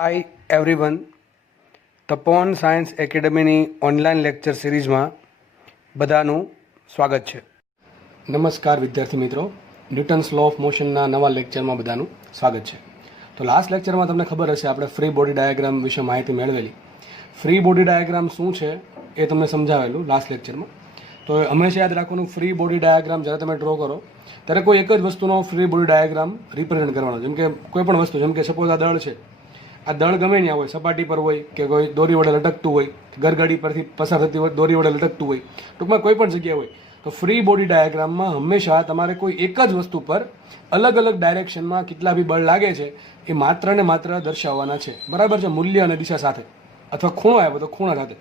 Hi everyone, તપોવન science એકેડમીની online lecture સિરીઝમાં બધાનું સ્વાગત છે. નમસ્કાર વિદ્યાર્થી મિત્રો, ન્યૂટન્સ લો ઓફ મોશનના નવા લેક્ચરમાં બધાનું સ્વાગત છે. તો લાસ્ટ લેક્ચરમાં તમને ખબર હશે આપણે ફ્રી બોડી ડાયાગ્રામ વિશે માહિતી મેળવેલી. ફ્રી બોડી ડાયાગ્રામ શું છે એ તમને સમજાવેલું લાસ્ટ લેક્ચરમાં. તો હંમેશા યાદ રાખવાનું, ફ્રી બોડી ડાયાગ્રામ જ્યારે તમે ડ્રો કરો ત્યારે કોઈ એક જ વસ્તુનો ફ્રી બોડી ડાયાગ્રામ રિપ્રેઝેન્ટ કરવાનો. જેમ કે કોઈ પણ વસ્તુ, જેમ કે સપોઝ આ દળ છે, આ દળ ગમે ત્યાં હોય, સપાટી પર હોય કે કોઈ દોરી વડે લટકતું હોય, ગરગાડી પરથી પસાર થતી હોય દોરી વડે લટકતું હોય, ટૂંકમાં કોઈ પણ જગ્યાએ હોય, તો ફ્રી બોડી ડાયાગ્રામમાં હંમેશા તમારે કોઈ એક જ વસ્તુ પર અલગ અલગ ડાયરેક્શનમાં કેટલા બી બળ લાગે છે એ માત્ર ને માત્ર દર્શાવવાના છે. બરાબર છે? મૂલ્ય અને દિશા સાથે, અથવા ખૂણો આવ્યો તો ખૂણા સાથે.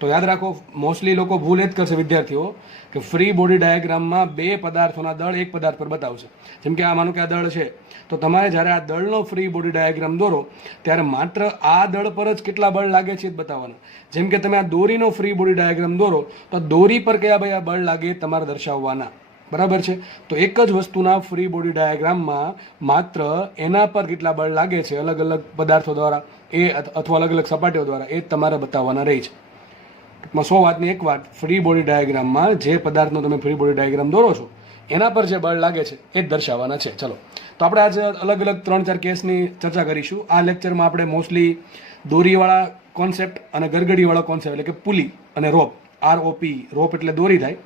તો યાદ રાખો, મોસ્ટલી લોકો ભૂલ એ જ કરશે વિદ્યાર્થીઓ કે ફ્રી બોડી ડાયાગ્રામમાં બે પદાર્થોના દળ એક પદાર્થ પર બતાવશે. જેમ કે આ માનો કે આ દળ છે, તો તમારે જ્યારે આ દળનો ફ્રી બોડી ડાયાગ્રામ દોરો ત્યારે માત્ર આ દળ પર જ કેટલા બળ લાગે છે એ બતાવવાના. જેમ કે તમે આ દોરીનો ફ્રી બોડી ડાયાગ્રામ દોરો તો દોરી પર કયા ભાઈ આ બળ લાગે તમારે દર્શાવવાના. બરાબર છે? તો એક જ વસ્તુના ફ્રી બોડી ડાયાગ્રામમાં માત્ર એના પર કેટલા બળ લાગે છે અલગ અલગ પદાર્થો દ્વારા એ અથવા અલગ અલગ સપાટીઓ દ્વારા એ તમારે બતાવવાના રહી છે. ટૂંકમાં 100 વાતની એક વાત, ફ્રી બોડી ડાયાગ્રામમાં જે પદાર્થનો તમે ફ્રી બોડી ડાયાગ્રામ દોરો છો એના પર જે બળ લાગે છે એ જ દર્શાવવાના છે. ચલો, તો આપણે આજે અલગ અલગ 3-4 કેસની ચર્ચા કરીશું. આ લેક્ચરમાં આપણે મોસ્ટલી દોરીવાળા કોન્સેપ્ટ અને ગરગડીવાળા કોન્સેપ્ટ, એટલે કે પુલી અને રોપ, ROP, રોપ એટલે દોરી થાય,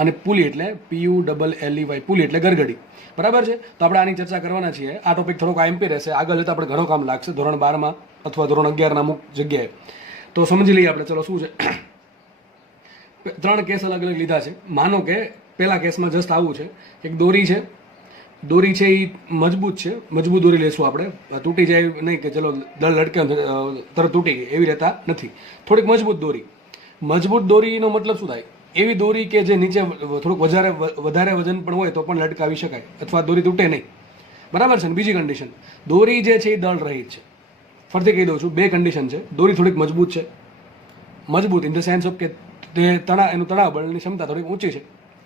અને પુલી એટલે PULLEY, પુલી એટલે ગરગડી. બરાબર છે? તો આપણે આની ચર્ચા કરવાના છીએ. આ ટોપિક થોડોક આઈએમપી રહેશે, આગળ જતાં આપણે ઘણો કામ લાગશે ધોરણ 12માં અથવા ધોરણ 11ના અમુક જગ્યાએ. તો સમજી લઈએ આપણે. ચલો, શું છે? 3 કેસ અલગ અલગ લીધા છે. માનો કે પહેલા કેસમાં જસ્ટ આવું છે, એક દોરી છે, દોરી છે એ મજબૂત છે, મજબૂત દોરી લેશું આપણે, તૂટી જાય નહીં કે ચલો દળ લટકે તરત તૂટી ગઈ એવી રહેતા નથી. થોડીક મજબૂત દોરી. મજબૂત દોરીનો મતલબ શું થાય? એવી દોરી કે જે નીચે થોડુંક વધારે વજન પણ હોય તો પણ લટકાવી શકાય અથવા દોરી તૂટે નહીં. બરાબર છે ને? બીજી કન્ડિશન, દોરી જે છે એ દળ રહિત છે. ફરીથી કહી દઉં છું, 2 કન્ડિશન છે. દોરી થોડીક મજબૂત છે, મજબૂત ઇન ધ સેન્સ ઓફ કે એનું તણાવ બળની ક્ષમતા થોડીક ઊંચી છે.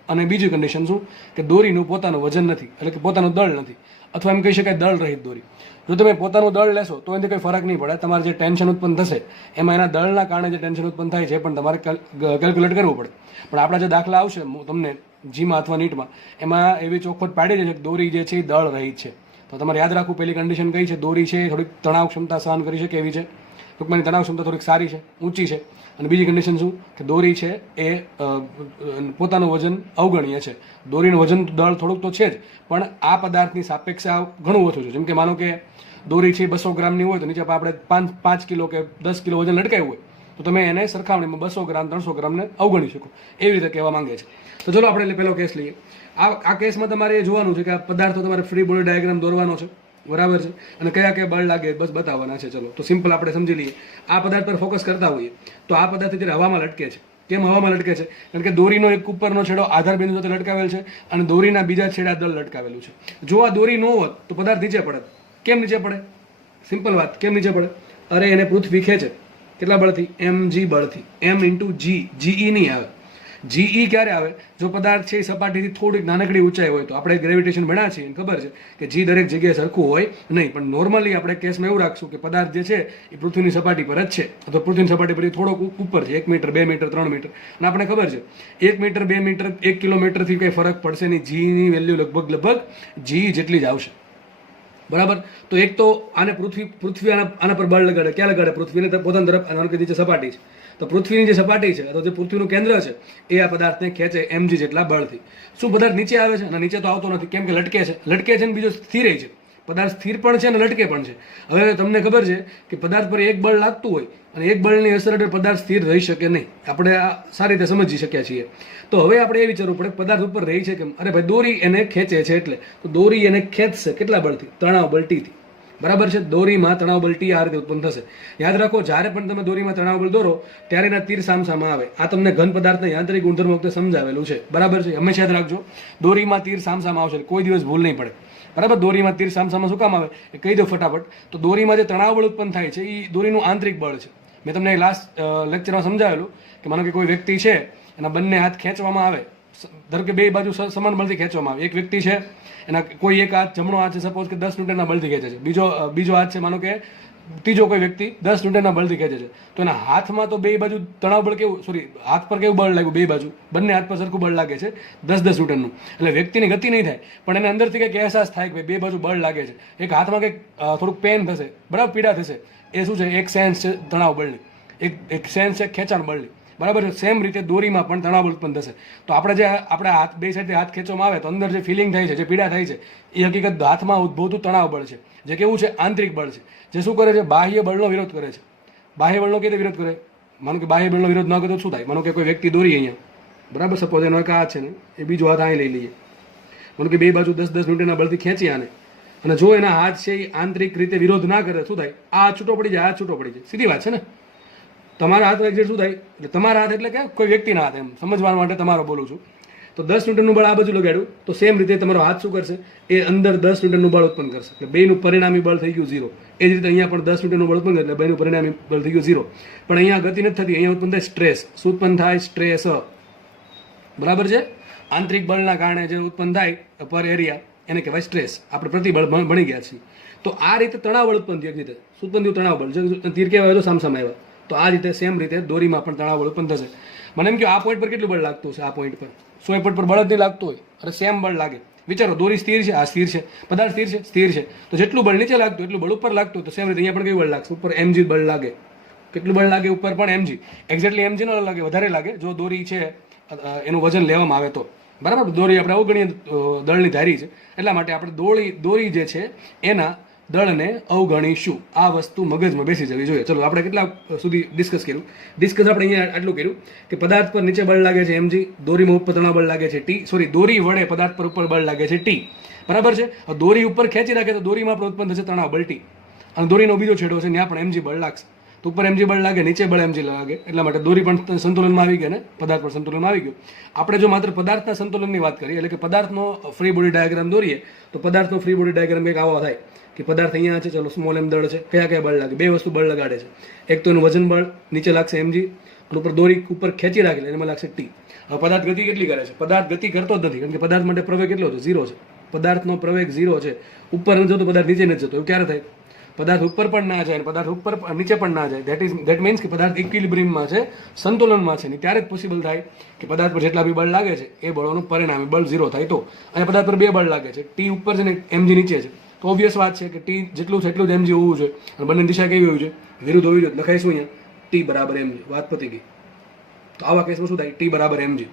અને બીજી કન્ડિશન શું? કે દોરીનું પોતાનું વજન નથી, એટલે કે પોતાનું દળ નથી, અથવા એમ કહી શકાય દળ રહિત દોરી. જો તમે પોતાનું દળ લેશો તો એનાથી કંઈ ફરક નહીં પડે. તમારે જે ટેન્શન ઉત્પન્ન થશે એમાં એના દળના કારણે જે ટેન્શન ઉત્પન્ન થાય છે એ પણ તમારે કેલ્ક્યુલેટ કરવું પડે. પણ આપણા જે દાખલા આવશે તમને જીમાં અથવા નીટમાં, એમાં એવી ચોખવટ પાડી છે કે દોરી જે છે એ દળ રહિત છે. તો તમારે યાદ રાખવું, પહેલી કન્ડિશન કઈ છે? દોરી છે થોડીક તણાવ ક્ષમતા સહન કરી શકે એવી છે, ટૂંકમાં તણાવ ક્ષમતા થોડીક સારી છે, ઊંચી છે. અને બીજી કન્ડિશન શું? કે દોરી છે એ પોતાનું વજન અવગણ્ય છે. દોરીનું વજન દળ થોડુંક તો છે જ, પણ આ પદાર્થની સાપેક્ષે ઘણું ઓછું છે. જેમ કે માનો કે દોરી છે 200 ગ્રામની હોય તો નીચે આપણે 5 કિલો કે 10 કિલો વજન લટકાવ્યું હોય તો તમે એને સરખામણીમાં 200 ગ્રામ 300 ગ્રામને અવગણી શકો, એવી રીતે કહેવા માંગે છે. તો ચલો આપણે પહેલો કેસ લઈએ. આ કેસમાં તમારે એ જોવાનું છે કે આ પદાર્થો તમારે ફ્રી બોડી ડાયાગ્રામ દોરવાનો છે. બરાબર છે? અને કયા કયા બળ લાગે બસ બતાવવાના છે. ચલો, તો સિમ્પલ આપણે સમજી લઈએ. આ પદાર્થ પર ફોકસ કરતા હોઈએ તો આ પદાર્થ જ્યારે હવામાં લટકે છે, કેમ હવામાં લટકે છે? કારણ કે દોરીનો એક ઉપરનો છેડો આધાર બિંદુ સાથે લટકાવેલ છે અને દોરીના બીજા છેડા દળ લટકાવેલું છે. જો આ દોરી ન હોત તો પદાર્થ નીચે પડે. કેમ નીચે પડે? સિમ્પલ વાત, કેમ નીચે પડે? અરે એને પૃથ્વી ખેંચે. કેટલા બળથી? mg બળથી. m × g, ge નહીં આવે. GE ક્યારે આવે? જો પદાર્થ છે એ સપાટીથી થોડીક નાનકડી ઊંચાઈ હોય તો. આપણે ગ્રેવિટેશન ભણ્યા છીએ, ખબર છે કે G દરેક જગ્યાએ સરખું હોય નહીં. પણ નોર્મલી આપણે કેસમાં એવું રાખશું કે પદાર્થ જે છે એ પૃથ્વીની સપાટી પર જ છે, અથવા પૃથ્વીની સપાટી પરથી થોડોક ઉપર છે, 1 મીટર 2 મીટર 3 મીટર. અને આપણે ખબર છે 1 મીટર 2 મીટર 1 કિલોમીટરથી કંઈ ફરક પડશે નહીં. Gની વેલ્યુ લગભગ GE જેટલી જ આવશે. બરાબર? તો એક તો આને પૃથ્વી આના પર બળ લગાડે. ક્યાં લગાડે? પૃથ્વીને પોતાની તરફ. આનો કે નીચે સપાટી છે, તો પૃથ્વીની જે સપાટી છે અથવા જે પૃથ્વીનું કેન્દ્ર છે એ આ પદાર્થને ખેંચે mg જેટલા બળથી. શું પદાર્થ નીચે આવે છે? અને નીચે તો આવતો નથી, કેમ કે લટકે છે. લટકે છે ને બીજો સ્થિર છે. પદાર્થ સ્થિર પણ છે અને લટકે પણ છે. હવે તમને ખબર છે કે પદાર્થ પર એક બળ લાગતું હોય અને એક બળની અસર હેઠળ પદાર્થ સ્થિર રહી શકે નહીં. આપણે આ સારી રીતે સમજી શક્યા છીએ. તો હવે આપણે એ વિચારવું પડે પદાર્થ ઉપર રહી છે કેમ? અરે ભાઈ, દોરી એને ખેંચે છે એટલે. તો દોરી એને ખેંચશે કેટલા બળથી? તણાવ બળ T થી. બરાબર છે? દોરીમાં તણાવ બળ T આ રીતે ઉત્પન્ન થશે. યાદ રાખો, જ્યારે પણ તમે દોરીમાં તણાવ બળ દોરો ત્યારે એના તીર સામસામા આવે. આ તમને ઘન પદાર્થના યાંત્રિક ગુણધર્મ વખતે સમજાવેલું છે. બરાબર છે? હંમેશા યાદ રાખજો, દોરીમાં તીર સામસામા આવશે, કોઈ દિવસ ભૂલ નહીં પડે. બરાબર? દોરીમાં તીર સામસામા શું કામ આવે એ કહી દો ફટાફટ. તો દોરીમાં જે તણાવ બળ ઉત્પન્ન થાય છે એ દોરીનું આંતરિક બળ છે. મેં તમને લાસ્ટ લેક્ચરમાં સમજાવેલું કે માનો કે કોઈ વ્યક્તિ છે, એના બંને હાથ ખેંચવામાં આવે ધારો કે બે બાજુ સમાન બળથી ખેંચવામાં આવે. એક વ્યક્તિ છે એના કોઈ એક હાથ જમણો હાથ છે સપોઝ કે 10 ન્યૂટનના બળથી ખેંચે છે, બીજો હાથ છે માનો કે ત્રીજો કોઈ વ્યક્તિ 10 ન્યૂટનના બળથી ખેંચે છે, તો એના હાથમાં તો બે બાજુ તણાવ બળ કેવું, સોરી, હાથ પર કેવું બળ લાગ્યું, બે બાજુ બંને હાથ પર સરખું બળ લાગે છે 10-10 ન્યૂટનનું. એટલે વ્યક્તિની ગતિ નહીં થાય, પણ એને અંદરથી કંઈક અહેસાસ થાય કે બે બાજુ બળ લાગે છે. એક હાથમાં કંઈક થોડુંક પેન થશે, બરાબર, પીડા થશે. એ શું છે? એક સેન્સ છે તણાવ બળની, એક સેન્સ છે ખેંચાણ બળની, બરાબર છે. સેમ રીતે દોરીમાં પણ તણાવ બળ ઉત્પન્ન થશે. તો આપણે હાથ બે સાઈડથી હાથ ખેંચવામાં આવે તો અંદર જે ફિલિંગ થાય છે, જે પીડા થાય છે, એ હકીકત હાથમાં ઉદ્ભવતું તણાવ બળ છે, જે કેવું છે? આંતરિક બળ છે, જે શું કરે છે? બાહ્ય બળનો વિરોધ કરે છે. બાહ્ય બળનો કેવી રીતે વિરોધ કરે? માનો કે બાહ્ય બળનો વિરોધ ન કરે તો શું થાય? માનો કે કોઈ વ્યક્તિ દોરી અહીંયા, બરાબર, સપોઝ એનો એક હાથ છે ને, એ બીજો હાથ અહીં લઈ લઈએ, માનો કે બે બાજુ 10-10 ન્યૂટનના બળથી ખેંચી આને, અને જો એના હાથ છે એ આંતરિક રીતે વિરોધ ના કરે, શું થાય? આ છૂટો પડી જાય, આ છૂટો પડી જાય. સીધી વાત છે ને. તમારા હાથ એક્ઝેક્ટ શું થાય? એટલે તમારા હાથ એટલે કે કોઈ વ્યક્તિના હાથ, એમ સમજવા માટે તમારો બોલું છું. તો 10 ન્યૂટનનું બળ આ બાજુ લગાડ્યું તો સેમ રીતે તમારો હાથ શું કરશે? એ અંદર 10 ન્યૂટનનું બળ ઉત્પન્ન કરશે. એટલે બેનું પરિણામી બળ થઈ ગયું 0. એ જ રીતે અહીંયા પણ 10 ન્યૂટનનું બળ ઉત્પન્ન કરે એટલે બેનું પરિણામી બળ થઈ ગયું 0. પણ અહીંયા ગતિ નથી થતી, અહીંયા ઉત્પન્ન થાય સ્ટ્રેસ. શું ઉત્પન્ન થાય? સ્ટ્રેસ, બરાબર છે. આંતરિક બળના કારણે જે ઉત્પન્ન થાય પર એરિયા એને કહેવાય સ્ટ્રેસ. આપણે પ્રતિબળ ભણી ગયા છીએ. તો આ રીતે તણાવ બળ ઉત્પન્ન થયું. એક રીતે શું ઉત્પન્ન થયું? તણાવ બળ. જો તીર કેવા આવ્યો તો સામસામે આવ્યા, તો આ રીતે સેમ રીતે દોરીમાં પણ તણાવ બળ ઉત્પન્ન થશે. મને એમ કે આ પોઈન્ટ પર કેટલું બળ લાગતું હશે? આ પોઈન્ટ પર 100 પોઈન્ટ પર બળ જ નહીં લાગતું હોય, અરે સેમ બળ લાગે. વિચારો, દોરી સ્થિર છે, આ સ્થિર છે, પદાર્થ સ્થિર છે, સ્થિર છે, તો જેટલું બળ નીચે લાગતું એટલું બળ ઉપર લાગતું, તો સેમ રીતે અહીંયા પણ કેવું બળ લાગશે? ઉપર mg બળ લાગે. કેટલું બળ લાગે? ઉપર પણ mg. એક્ઝેક્ટલી mg ન લાગે, વધારે લાગે જો દોરી છે એનું વજન લેવામાં આવે તો, બરાબર. દોરી આપણે અવગણીય દળની ધારી છે, એટલા માટે આપણે દોરી જે છે એના દળને અવગણીશું. આ વસ્તુ મગજમાં બેસી જવી જોઈએ. ચલો, આપણે કેટલા સુધી ડિસ્કસ કર્યું? આપણે અહીંયા આટલું કર્યું કે પદાર્થ પર નીચે બળ લાગે છે mg, દોરીમાં ઉપર તણાવ બળ લાગે છે t, સોરી, દોરી વડે પદાર્થ પર ઉપર બળ લાગે છે t, બરાબર છે. દોરી ઉપર ખેંચી રાખે તો દોરીમાં પણ ઉત્પન્ન થશે તણાવ બળ t, અને દોરીનો બીજો છેડો છે ત્યાં પણ mg બળ લાગશે. તો ઉપર mg બળ લાગે, નીચે બળ mg લાગે, એટલા માટે દોરી પણ સંતુલનમાં આવી ગઈ ને પદાર્થ પણ સંતુલનમાં આવી ગયો. આપણે જો માત્ર પદાર્થના સંતુલનની વાત કરીએ, એટલે કે પદાર્થનો ફ્રી બોડી ડાયાગ્રામ દોરીએ, તો પદાર્થનો ફ્રી બોડી ડાયાગ્રામ કંઈક આવો થાય કે પદાર્થ અહીંયા છે, ચલો સ્મોલ m દળ છે, કયા બળ લાગે? બે વસ્તુ બળ લગાડે છે. એક તો એનું વજન બળ નીચે લાગશે mg, અને ઉપર દોરી ઉપર ખેંચી રાખે એમાં લાગશે t. હવે પદાર્થ ગતિ કેટલી કરે છે? પદાર્થ ગતિ કરતો જ નથી, કારણ કે પદાર્થ માટે પ્રવેગ કેટલો છે? 0 છે. પદાર્થનો પ્રવેગ 0 છે. ઉપર નથી જતો, પદાર્થ નીચે નથી જતો. એવું ક્યારે થાય? પદાર્થ ઉપર પણ ના જાય, પદાર્થ ઉપર નીચે પણ ના જાય. ધેટ મીન્સ કે પદાર્થ ઇક્વિલિબ્રિયમમાં છે, સંતુલનમાં છે. ત્યારે જ પોસિબલ થાય કે પદાર્થ પર જેટલા બી બળ લાગે છે એ બળોનું પરિણામી બળ 0 થાય. તો અને પદાર્થ પર બે બળ લાગે છે, t ઉપર છે ને mg નીચે છે. તો ઓબ્વિયસ વાત છે કે t જેટલું છે એટલું જ mg હોવું જોઈએ, અને બંને દિશા કેવી હોવી જોઈએ? વિરુદ્ધ હોવી જોઈએ. લખાઈશું અહીંયા t બરાબર mg. વાત પતી ગઈ. તો આવા કેસમાં શું થાય? t બરાબર mg.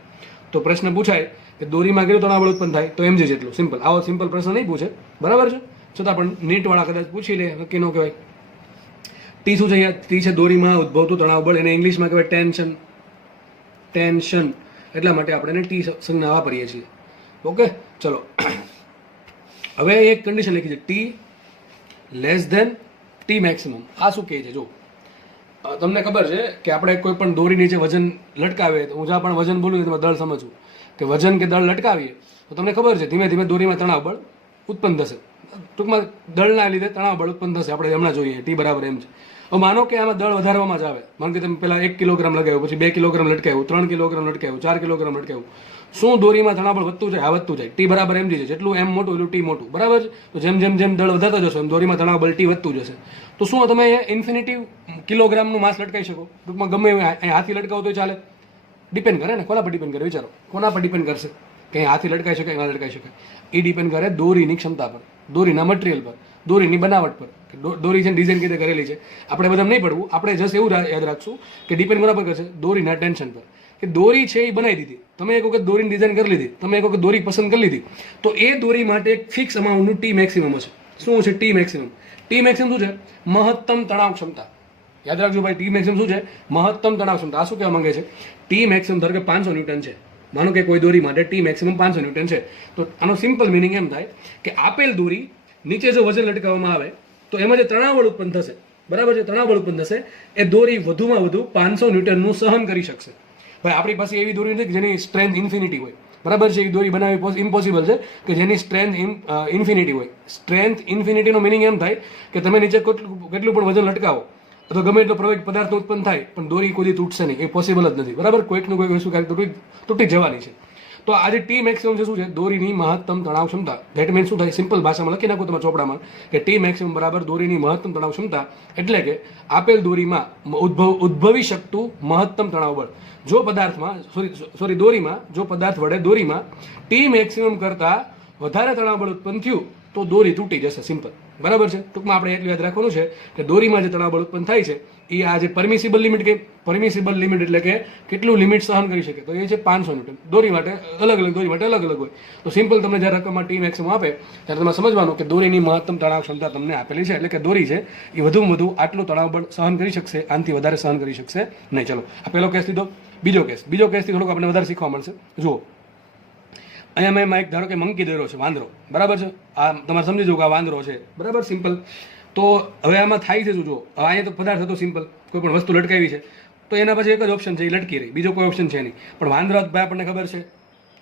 તો પ્રશ્ન પૂછાય કે દોરીમાં કેટલું તણાવ બળ ઉત્પન્ન થાય? તો mg જેટલું. સિમ્પલ. આવો સિમ્પલ પ્રશ્ન નહીં પૂછે, બરાબર છે. છતાં પણ નીટવાળા કદાચ પૂછી લે, નક્કી ન કહેવાય. ટી શું છે અહીંયા? ટી છે દોરીમાં ઉદ્ભવતું તણાવ બળ. એને ઇંગ્લિશમાં કહેવાય ટેન્શન. એટલા માટે આપણે એને ટી સંજ્ઞા વાપરીએ છીએ. ઓકે, ચલો. હવે એક કન્ડિશન લખી છે, T less than T maximum. આ શું કહે છે? જો તમને ખબર છે કે આપણે કોઈ પણ દોરી નીચે વજન લટકાવીએ, તો હું જ્યાં પણ વજન બોલું તમે દળ સમજવું કે વજન કે દળ લટકાવીએ તો તમને ખબર છે ધીમે ધીમે દોરીમાં તણાવ બળ ઉત્પન્ન થશે. ટૂંકમાં દળના લીધે તણાવ બળ ઉત્પન્ન થશે. આપણે હમણાં જોઈએ ટી બરાબર એમ છે. હવે માનો કે આમાં દળ વધારવામાં જ આવે. માનો કે તમે પહેલાં 1 કિલોગ્રામ લગાવ્યું, પછી 2 કિલોગ્રામ લટકાવ્યું, 3 કિલોગ્રામ લટકાવ્યું, 4 કિલોગ્રામ લટકાવ્યું. શું દોરીમાં તણાવ બળ વધતું જાય? આ વધતું જાય. ટી બરાબર mg છે. જેટલું m મોટું એટલું ટી મોટું, બરાબર છે. તો જેમ દળ વધારતા જશો એમ દોરીમાં તણાવ બળ ટી વધતું જશે. તો શું તમે ઇન્ફિનિટી કિલોગ્રામનું માસ લટકાવી શકો? ટૂંકમાં ગમે અહીં હાથી લટકાવો તો ચાલે? ડિપેન્ડ કરે ને. કોના પર ડિપેન્ડ કરે? વિચારો, કોના પર ડિપેન્ડ કરશે કે હાથી લટકાઈ શકાય, ના લટકાઈ શકાય? એ ડિપેન્ડ કરે દોરીની ક્ષમતા પર, દોરીના મટીરિયલ પર, દોરીની બનાવટ પર. દોરી છે ડિઝાઇન કઈ રીતે કરેલી છે આપણે બધા નહીં પડવું. આપણે જસ્ટ એવું યાદ રાખશું કે ડિપેન્ડ કોના પર કરશે? દોરીના ટેન્શન પર. કે દોરી છે એ બનાવી દીધી, તમે એક વખત દોરીની ડિઝાઇન કરી લીધી, તમે એક વખત દોરી પસંદ કરી લીધી, તો એ દોરી માટે એક ફિક્સ અમાઉન્ટનું ટી મેક્સિમમ હશે. શું છે ટી મેક્સિમમ? ટી મેક્સિમમ શું છે? મહત્તમ તણાવ ક્ષમતા. યાદ રાખજો ભાઈ, ટી મેક્સિમમ શું છે? મહત્તમ તણાવ ક્ષમતા. આ શું કહેવા માંગે છે? ટી મેક્સિમમ ધારો કે 500 ન્યૂટન છે. માનો કે કોઈ દોરી માટે ટી મેક્સિમમ 500 ન્યૂટન છે, તો આનો સિમ્પલ મિનિંગ એમ થાય કે આપેલ દોરી નીચે જો વજન લટકાવવામાં આવે તો એમાં જે તણાવ બળ ઉત્પન્ન થશે, બરાબર છે, તણાવ બળ ઉત્પન્ન થશે, એ દોરી વધુમાં વધુ 500 ન્યૂટનનું સહન કરી શકશે. ભાઈ આપણી પાસે એવી દોરી નથી કે જેની સ્ટ્રેન્થ ઇન્ફિનિટી હોય, બરાબર છે. એ દોરી બનાવવી ઇમ્પોસિબલ છે કે જેની સ્ટ્રેન્થ ઇન્ફિનિટી હોય. સ્ટ્રેન્થ ઇન્ફિનિટીનો મિનિંગ એમ થાય કે તમે નીચે કેટલું પણ વજન લટકાવો અથવા ગમે એટલો પ્રવેગ પદાર્થ ઉત્પન્ન થાય પણ દોરી કોઈ તૂટશે નહીં. એ પોસિબલ જ નથી, બરાબર. કોઈકનું કોઈ વસ્તુ ક્યારેક તૂટી જવાની છે. તો આજે ટી મેક્સિમમ શું છે? દોરીની મહત્તમ તણાવ ક્ષમતા. ધેટ મીન્સ શું થાય? સિમ્પલ ભાષામાં લખી નાખો તમે ચોપડામાં કે ટી મેક્સિમમ બરાબર દોરીની મહત્તમ તણાવ ક્ષમતા, એટલે કે આપેલ દોરીમાં ઉદ્ભવી શકતું મહત્તમ તણાવ બળ. જો પદાર્થમાં દોરીમાં જો પદાર્થ વડે દોરીમાં ટી મેક્સિમમ કરતાં વધારે તણાવ બળ ઉત્પન્ન થયું તો દોરી તૂટી જશે. સિમ્પલ, બરાબર છે. ટૂંકમાં આપણે એટલું યાદ રાખવાનું છે કે દોરીમાં જે તણાવ બળ ઉત્પન્ન થાય છે એ આ જે પરમિસિબલ લિમિટ કે પરમિસિબલ લિમિટ એટલે કે કેટલું લિમિટ સહન કરી શકે, તો એ છે 500 ન્યૂટન. દોરી માટે અલગ અલગ, દોરી માટે અલગ અલગ હોય. તો સિમ્પલ તમને જ્યારે રકમમાં ટી મેક્સિમમ આપે ત્યારે તમે સમજવાનું કે દોરીની મહત્તમ તણાવ ક્ષમતા તમને આપેલી છે, એટલે કે દોરી છે એ વધુમાં વધુ આટલું તણાવ બળ સહન કરી શકશે, આનાથી વધારે સહન કરી શકશે નહીં. ચલો, આ પહેલો કેસ લીધો. બીજો કેસથી થોડુંક આપણે વધારે શીખવા મળશે. જુઓ, અહીંયા મેં એક ધારો કે મંકી દોર્યો છે, વાંદરો, બરાબર છે. આ તમારે સમજી જવું કે આ વાંદરો છે, બરાબર. સિમ્પલ. તો હવે આમાં થાય છે શું? જુઓ, હવે અહીંયા તો પદાર્થ હતો સિમ્પલ, કોઈ પણ વસ્તુ લટકાવી છે તો એના પછી એક જ ઓપ્શન છે, એ લટકી રહી, બીજો કોઈ ઓપ્શન છે નહીં. પણ વાંદરા ભાઈ આપણને ખબર છે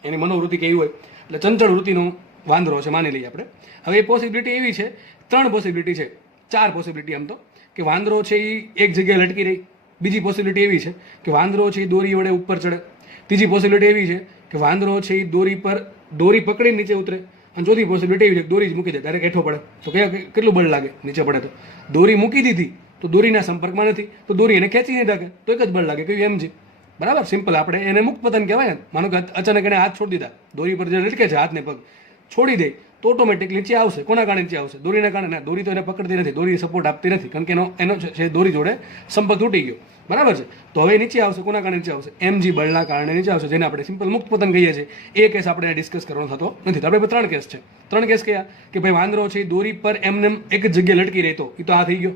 એની મનોવૃત્તિ કેવી હોય, એટલે ચંચળ વૃત્તિનો વાંદરો છે માની લઈએ આપણે. હવે એ પોસિબિલિટી એવી છે, 3 પોસિબિલિટી છે, 4 પોસિબિલિટી આમ તો, કે વાંદરો છે એ એક જગ્યાએ લટકી રહી. બીજી પોસિબિલિટી એવી છે કે વાંદરો છે એ દોરી વડે ઉપર ચડે. ત્રીજી પોસિબિલિટી એવી છે કે વાંદરો છે એ દોરી પકડીને નીચે ઉતરે. અને ચોથી પોસિબિલિટી એવી છે કે દોરી જ મૂકી દે, ડાયરેક્ટ હેઠો પડે. તો કેટલું બળ લાગે નીચે પડે? તો દોરી મૂકી દીધી તો દોરીના સંપર્કમાં નથી, તો દોરી એને ખેંચી નહીં રાખે તો એક જ બળ લાગે, કયું? mg. બરાબર. સિમ્પલ. આપણે એને મુક્ત પતન કહેવાય. માનો કે અચાનક એને હાથ છોડી દીધા, દોરી પર જે લટકે છે હાથને પગ છોડી દે તો ઓટોમેટિક નીચે આવશે. કોના કારણે નીચે આવશે? દોરીના કારણે. દોરી તો એને પકડતી નથી, દોરી સપોર્ટ આપતી નથી, કારણ કે એનો છે દોરી જોડે સંપર્ક તૂટી ગયો, બરાબર છે. તો હવે નીચે આવશે. કોના કારણે નીચે આવશે? mg બળના કારણે નીચે આવશે, જેને આપણે સિમ્પલ મુક્ત પતન કહીએ છીએ. એ કેસ આપણે ડિસ્કસ કરવાનો થતો નથી. તો આપણે 3 કેસ છે. 3 કેસ કયા? કે ભાઈ વાંદરો છે દોરી પર એમને એક જ જગ્યાએ લટકી રહેતો, એ તો આ થઈ ગયો.